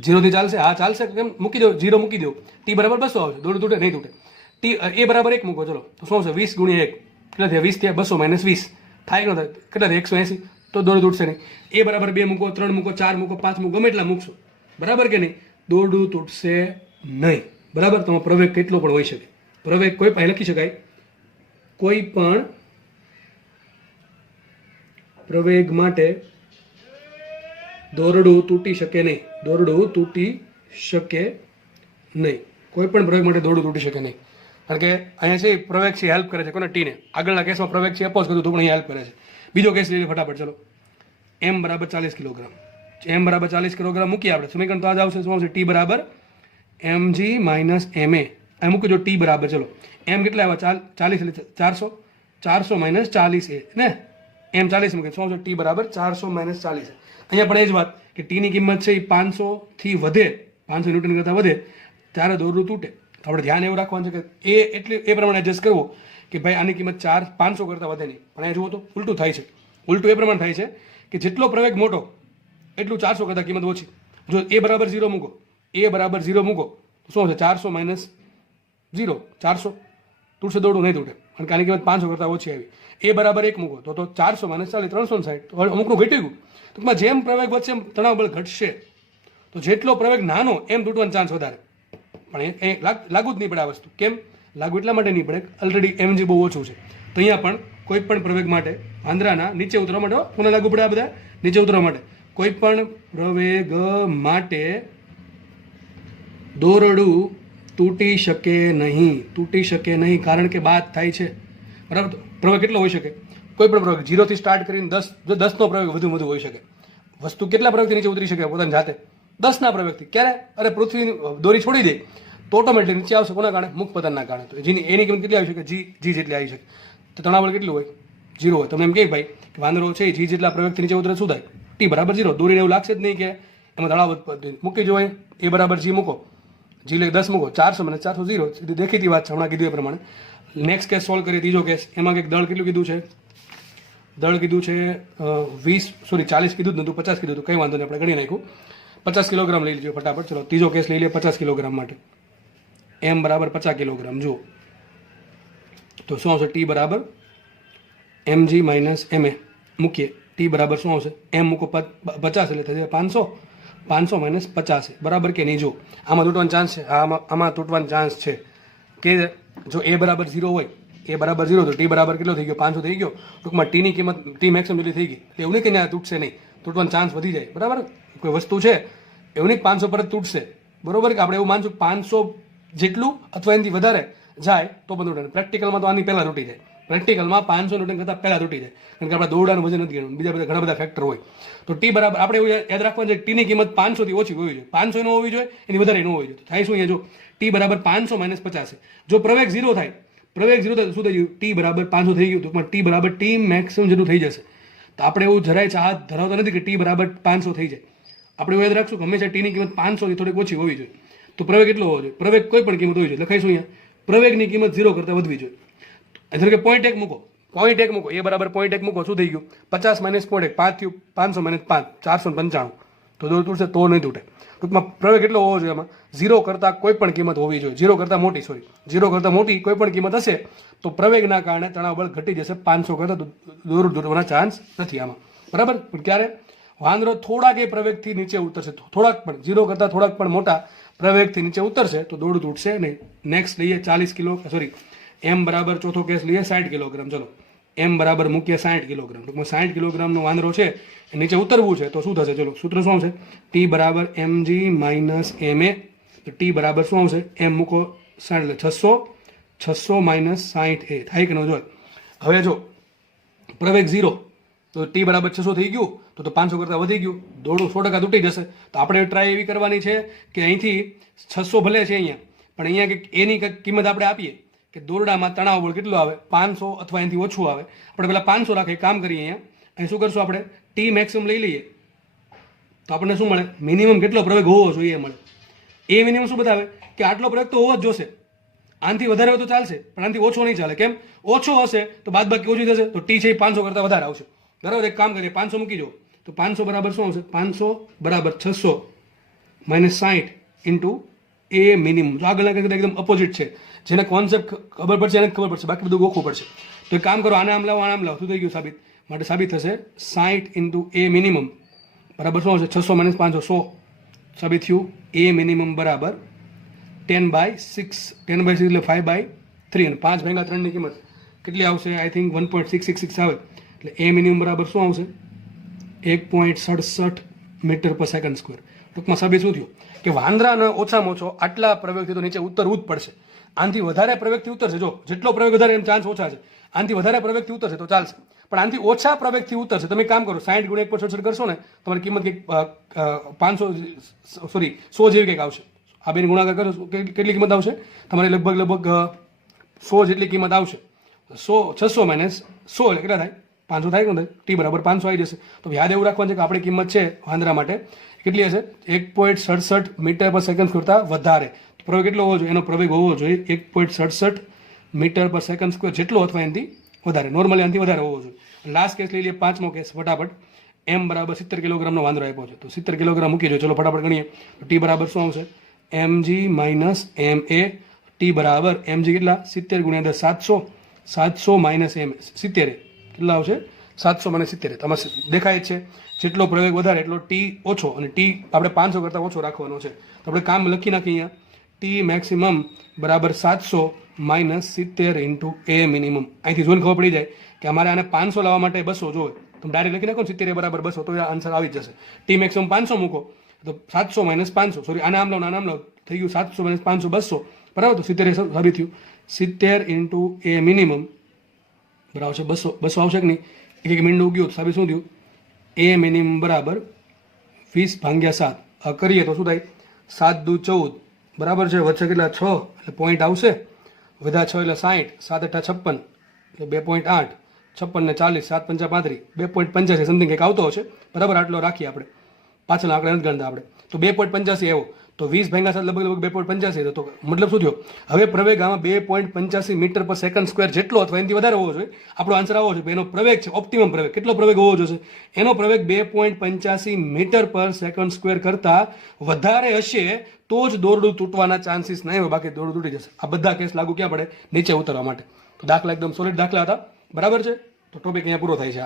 0 ચાલશે, હા ચાલશે. કેમ? મૂકી દો, 0 મૂકી દો. ટી બરાબર 200 આવશે. દોરડું તૂટે નહીં તૂટે. ટી એ બરાબર 1 મૂકો. ચલો તો શું આવશે? 20 ગુણ્યા 1 કેટલા થયા? 20 થયા. 200 માઇનસ 20 થાય કે ન થાય? કેટલા થયા? 180. તો દોરડું તૂટશે નહીં. એ બરાબર 2 મૂકો, 3 મૂકો, 4 મૂકો, 5 મૂકો, ગમે એટલા મૂકશો, બરાબર કે નહીં? દોરડું તૂટશે નહીં. બરાબર. તમારો પ્રવેગ કેટલો પણ હોઈ શકે. પ્રવેગ કોઈ પણ લખી શકાય. કોઈ પણ પ્રવેગ માટે દોરડું તૂટી શકે નહીં. દોરડું તૂટી શકે નહીં. કોઈ પણ પ્રવેગ માટે દોરડું તૂટી શકે નહીં. કારણ કે અહીંયા છે પ્રવેગ છે હેલ્પ કરે છે કોને? ટીને. આગળના કેસમાં પ્રવેગ છે અપોઝ કર્યું તો પણ અહીંયા હેલ્પ કરે છે. બીજો કેસ લઈએ ફટાફટ. ચલો એમ બરાબર 40 કિલોગ્રામ. એમ બરાબર 40 કિલોગ્રામ મૂકીએ આપણે. સમીકરણ તો આ જ આવશે. શું આવશે? ટી બરાબર એમજી માઇનસ એમ એ. અહીં મૂકી જો ટી બરાબર, ચલો એમ કેટલા આવ્યા 40 એટલે 400, 400 માઇનસ 40 એ ને એમ 40 મૂકે શું છે ટી બરાબર 400 માઇનસ 40. અહીંયા પણ એ જ વાત કે ટીની કિંમત છે એ 500થી વધે, 500 ન્યૂટન કરતાં વધે ત્યારે દોરડું તૂટે. તો આપણે ધ્યાન એવું રાખવાનું છે કે એ પ્રમાણે એડજસ્ટ કરવો કે ભાઈ આની કિંમત 500 કરતાં વધે નહીં. પણ અહીંયા જુઓ તો ઉલટું થાય છે. ઉલટું એ પ્રમાણે થાય છે કે જેટલો પ્રવેગ મોટો એટલું 400 કરતાં કિંમત ઓછી. જો એ બરાબર 0 મૂકો, એ બરાબર 0 મૂકો તો શું છે 400 માઇનસ 0, 400 તૂટશે, દોડું નહીં તૂટે કારણ કે આની કિંમત 500 કરતાં ઓછી આવી. એ બરાબર 1 મૂકો તો 400 માઇનસ 40, 360. તો અમુકનું ઘટી ગયું. ટૂંકમાં જેમ પ્રવેગ વધશે એમ તણાવ બળ ઘટશે. તો જેટલો પ્રવેગ નાનો એમ તૂટવાનો ચાન્સ વધારે. પણ એ લાગુ જ નહીં પડે આ વસ્તુ. કેમ લાગુ એટલા માટે નહીં પડે, ઓલરેડી mg બહુ ઓછું છે. તો અહીંયા પણ કોઈ પણ પ્રવેગ માટે વાંદરાના નીચે ઉતરવા માટે કોને લાગુ પડે? આ બધા નીચે ઉતરવા માટે. કોઈ પણ પ્રવેગ માટે દોરડું તૂટી શકે નહીં, તૂટી શકે નહીં કારણ કે બાદ થાય છે. બરાબર? પ્રવેગ કેટલો હોઈ શકે? કોઈ પણ પ્રવેગ 0 થી સ્ટાર્ટ કરીને 10નો પ્રવેગ વધુ હોઈ શકે. વસ્તુ કેટલા પ્રવેગથી નીચે ઉતરી શકે પોતાની જાતે? 10ના પ્રવેગથી. ક્યારે? અરે પૃથ્વી દોરી છોડી દે તો ઓટોમેટિક નીચે આવશે. કોના કારણે? મુખ પતનના કારણે. તો એની કિંમત કેટલી આવી શકે? જી જેટલી આવી શકે. તો તણાવ બળ કેટલું હોય? 0 હોય. તમે એમ કહે ભાઈ કે વાંદરો છે જી જેટલા પ્રવેગથી નીચે ઉતરે શું થાય? ટી બરાબર 0. દોરીને એવું લાગશે જ નહીં કે એમાં તણાવ મૂકી જોઈએ. એ બરાબર જી મૂકો, જી લે 10 મૂકો, 400 મને 400 0. સીધી દેખીતી વાત છે હમણાં કીધું એ પ્રમાણે. નેક્સ્ટ કેસ સોલ્વ કરીએ. ત્રીજો કેસ. એમાં કંઈક દળ કેટલું કીધું છે? દળ કીધું છે 40 કીધું જ નતું, 50 કીધું હતું. કંઈ વાંધો નહીં, આપણે ગણી નાખ્યું. 50 કિલોગ્રામ લઈ લીધો ફટાફટ. ચલો ત્રીજો કેસ લઈ લઈએ 50 કિલોગ્રામ માટે. એમ બરાબર 50 કિલોગ્રામ. જુઓ તો શું આવશે? ટી બરાબર mg માઇનસ ma મૂકીએ. ટી બરાબર શું આવશે? એમ મૂકો 50 એટલે થશે 500, 500 માઇનસ 50 બરાબર કે નહીં? જો આમાં તૂટવાનો ચાન્સ છે, આમાં તૂટવાનો ચાન્સ છે કે જો એ બરાબર 0 હોય, એ બરાબર 0 તો ટી બરાબર કેટલો થઈ ગયો? 500 થઈ ગયો. ટૂંકમાં ટીની કિંમત ટી મેક્સિમમ જેટલી થઈ ગઈ. એટલે એવું નહીં કે ત્યાં તૂટશે નહીં, તૂટવાનો ચાન્સ વધી જાય. બરાબર? કોઈ વસ્તુ છે એવું નહીં 500 પર જ તૂટશે. બરોબર? કે આપણે એવું માનશું 500 જેટલું અથવા એનાથી વધારે જાય તો પણ તૂટે. પ્રેક્ટિકલમાં તો આની પહેલાં તૂટી જાય. પ્રેક્ટિકલમાં 500 ન્યૂટન કરતાં પહેલાં તૂટી જાય કારણ કે આપણે દોરડાનું વજન નથી ગણવું, બીજા ઘણા બધા ફેક્ટર હોય. તો ટી બરાબર આપણે એવું યાદ રાખવાનું છે કે ટીની કિંમત 500થી ઓછી હોવી જોઈએ. 500 નો હોવી જોઈએ, એની વધારે ન હોવી જોઈએ. થાય શું? અહીંયા જો ટી બરાબર 500 માઇનસ 50. જો પ્રવેગ 0 થાય, પ્રવેગ 0 થાય શું થઈ ગયું? ટી બરાબર 500 થઈ ગયું. તો ટી બરાબર ટી મેક્સિમમ જેટલું થઈ જશે. તો આપણે એવું જરાય ચાહત ધરાવતા નથી કે ટી બરાબર 500 થઈ જાય. આપણે એવું યાદ રાખશું કે હંમેશા ટીની કિંમત 500થી થોડીક ઓછી હોવી જોઈએ. તો પ્રવેગ કેટલો હોવો જોઈએ? પ્રવેગ કોઈ પણ કિંમત હોવી જોઈએ. લખાઈશું અહીંયા પ્રવેગની કિંમત 0 કરતાં વધવી જોઈએ. ધારો કે 0.1 મૂકો, 0.1 મૂકો, એ બરાબર 0.1 મૂકો. શું થઈ ગયું? 50 માઇનસ 0.1, 5 થયું. 500 માઇનસ 5, 495. તો દોર તૂટશે તો નહીં તૂટે. ટૂંકમાં પ્રવેગ કેટલો હોવો જોઈએ? એમાં 0 કરતાં કોઈ પણ કિંમત હોવી જોઈએ. 0 કરતાં મોટી, 0 કરતાં મોટી કોઈ પણ કિંમત હશે તો પ્રવેગના કારણે તણાવ બળ ઘટી જશે. 500 કરતાં દોર તૂટવાના ચાન્સ નથી આમાં. બરાબર? પણ ક્યારે? વાંદરો થોડાક એ પ્રવેગથી નીચે ઉતરશે, થોડાક પણ 0 કરતાં થોડાક પણ મોટા પ્રવેગથી નીચે ઉતરશે તો દોરડું તૂટશે નહીં. નેક્સ્ટ લઈએ 40 કિલો, એમ બરાબર ચોથો કેસ લઈએ 60 કિલોગ્રામ. ચલો એમ બરાબર મૂકીએ 60 કિલોગ્રામ. ટૂંકમાં 60 કિલોગ્રામનો વાંદરો છે એ નીચે ઉતરવું છે તો શું થશે? ચલો સૂત્ર શું છે? ટી બરાબર mg માઇનસ ma. તો ટી બરાબર શું આવશે? એમ મૂકો 60 એટલે 600 માઇનસ 60 એ થાય કે ન? જો હવે જો પ્રવેગ 0 તો ટી બરાબર 600 થઈ ગયું તો 500 કરતાં વધી ગયું. દોરડું 100% તૂટી જશે. તો આપણે ટ્રાય એવી કરવાની છે કે અહીંથી 600 ભલે છે અહીંયા, પણ અહીંયા કે એની કિંમત આપણે આપીએ કે દોરડામાં તણાવ બળ કેટલું આવે? 500 અથવા એનાથી ઓછું આવે. આપણે પહેલાં 500 રાખીએ. કામ કરીએ અહીંયા. અહીં શું કરશું આપણે? ટી મેક્સિમમ લઈ લઈએ તો આપણને શું મળે? મિનિમમ કેટલો પ્રવેગ હોવો જોઈએ મળે. એ મિનિમમ શું બતાવે? કે આટલો પ્રવેગ તો હોવો જ જોશે. આનાથી વધારે હોય તો ચાલશે, પણ આનાથી ઓછો નહીં ચાલે. કેમ? ઓછો હશે તો બાદબાકી ઓછી થશે તો ટી છે એ 500 કરતાં વધારે આવશે. બરાબર? એક કામ કરીએ, 500 મૂકી દો તો 500 બરાબર શું આવશે? 500 બરાબર 600 માઇનસ 60 ઇન્ટુ એ મિનિમમ. જો આગળ એકદમ અપોઝિટ છે. જેને કોન્સેપ્ટ ખબર પડશે એને ખબર પડશે, બાકી બધું ગોખવું પડશે. તો એક કામ કરો, આને આમ લાવો, આને આમ લાવો. શું થઈ ગયું સાબિત? માટે સાબિત થશે 60 ઇન્ટુ એ મિનિમમ બરાબર શું આવશે? 600 માઇનસ 500 100 સાબિત થયું. એ મિનિમમ બરાબર 10/6, 10/6 એટલે 5/3 અને 5 ભાગ્યા 3 ની કિંમત કેટલી આવશે? આઈ થિંક 1.666 આવે. એટલે એ મિનિમમ બરાબર શું આવશે? 1.67 મીટર પર સેકન્ડ સ્ક્વેર. ટૂંકમાં સાબિત શું થયું? કે વાંદરાને ઓછામાં ઓછો આટલા પ્રવેગથી તો નીચે ઉતરવું જ પડશે. આનાથી વધારે પ્રવેગથી ઉતરશે, જો જેટલો પ્રવેગ વધારે એમ ચાન્સ ઓછા છે. આનાથી વધારે પ્રવેગથી ઉતરશે તો ચાલશે, પણ આનાથી ઓછા પ્રવેગથી ઉતરશે. તમે કામ કરો 60 ગુણ્યા 1.67 કરશો ને તમારી કિંમત કંઈક 100 જેવી કંઈક આવશે. આ બેની ગુણાકાર કરો કેટલી કિંમત આવશે તમારી લગભગ 100 જેટલી કિંમત આવશે. 600 માઇનસ 100 એટલે કેટલા થાય 500 થાય કે નહીં ટી બરાબર 500 આવી જશે. તો યાદ એવું રાખવાનું છે કે આપણી કિંમત છે વાંદરા માટે કેટલી હશે 1.67 મીટર પર સેકન્ડ કરતાં વધારે. પ્રવેગ કેટલો હોવો જોઈએ એનો પ્રવેગ હોવો જોઈએ 1.67 મીટર પર સેકન્ડ સ્ક્વેર જેટલો અથવા એનાથી વધારે નોર્મલી એનાથી વધારે હોવો જોઈએ. લાસ્ટ કેસ લઈ લઈએ 5મો કેસ ફટાફટ. એમ બરાબર 70 કિલોગ્રામનો વાંદરો આપ્યો છે તો 70 કિલોગ્રામ મૂકી દો ચલો ફટાફટ ગણીએ તો ટી બરાબર શું આવશે mg માઇનસ ma ટી બરાબર mg કેટલા 70 ગુણ્યા 10 700 માઇનસ m 70 કેટલા આવશે 700 માઇનસ 70 તમારે દેખાય જ છે જેટલો પ્રવેગ વધારે એટલો ટી ઓછો અને ટી આપણે 500 કરતાં ઓછો રાખવાનો છે. તો આપણે કામ લખી નાખીએ અહીંયા ટી મેક્સિમમ બરાબર 700 માઇનસ 70 ઇન્ટુ એ મિનિમમ. અહીંથી જોઈને ખબર પડી જાય કે અમારે આને 500 લાવવા માટે 200 જોવે તમે ડાયરેક્ટ લખી નાખો 70 બરાબર 200 તો આન્સર આવી જ જશે. ટી મેક્સિમમ 500 મૂકો તો 700 માઇનસ 500 સોરી આને આમ લો આમ લો થઈ ગયું 700 માઇનસ 500 200 બરાબર. તો 70 સાબિત થયું 70 ઇન્ટુ એ મિનિમમ બરાબર છે 200 આવશે કે નહીં એક મિનિટનું ઉગ્યું સાબિત શું થયું એ મિનિમમ બરાબર 20/7 કરીએ તો શું થાય 7 દુ 14 બરાબર છે વચ્ચે કેટલા 6 એટલે પોઈન્ટ આવશે વધ્યા 6 એટલે 60 7 8 56 એટલે 2.8 56 ને 40 7 5 35 2.85 સમથિંગ કંઈક આવતો હશે બરાબર. આટલો રાખીએ આપણે પાછળના આંકડા નથી ગણતા આપણે તો 2.85 એવો તો 20/7 લગભગ 2.85 તો મતલબ શું થયો હવે પ્રવેગ આમાં 2.85 મીટર પર સેકન્ડ સ્ક્વેર જેટલો અથવા એનાથી વધારે હોવો જોઈએ. આપણો આન્સર આવો છે એનો પ્રવેગ છે ઓપ્ટિમમ પ્રવેગ કેટલો પ્રવેગ હોવો જોઈએ એનો પ્રવેગ 2.85 મીટર પર સેકન્ડ સ્ક્વેર કરતાં વધારે હશે તો જ દોરડું તૂટવાના ચાન્સીસ નહીં હોય બાકી દોરડું તૂટી જશે. આ બધા કેસ લાગુ ક્યાં પડે નીચે ઉતરવા માટે. તો દાખલા એકદમ સોલિડ દાખલા હતા બરાબર છે. તો ટોપિક અહીંયા પૂરો થાય છે.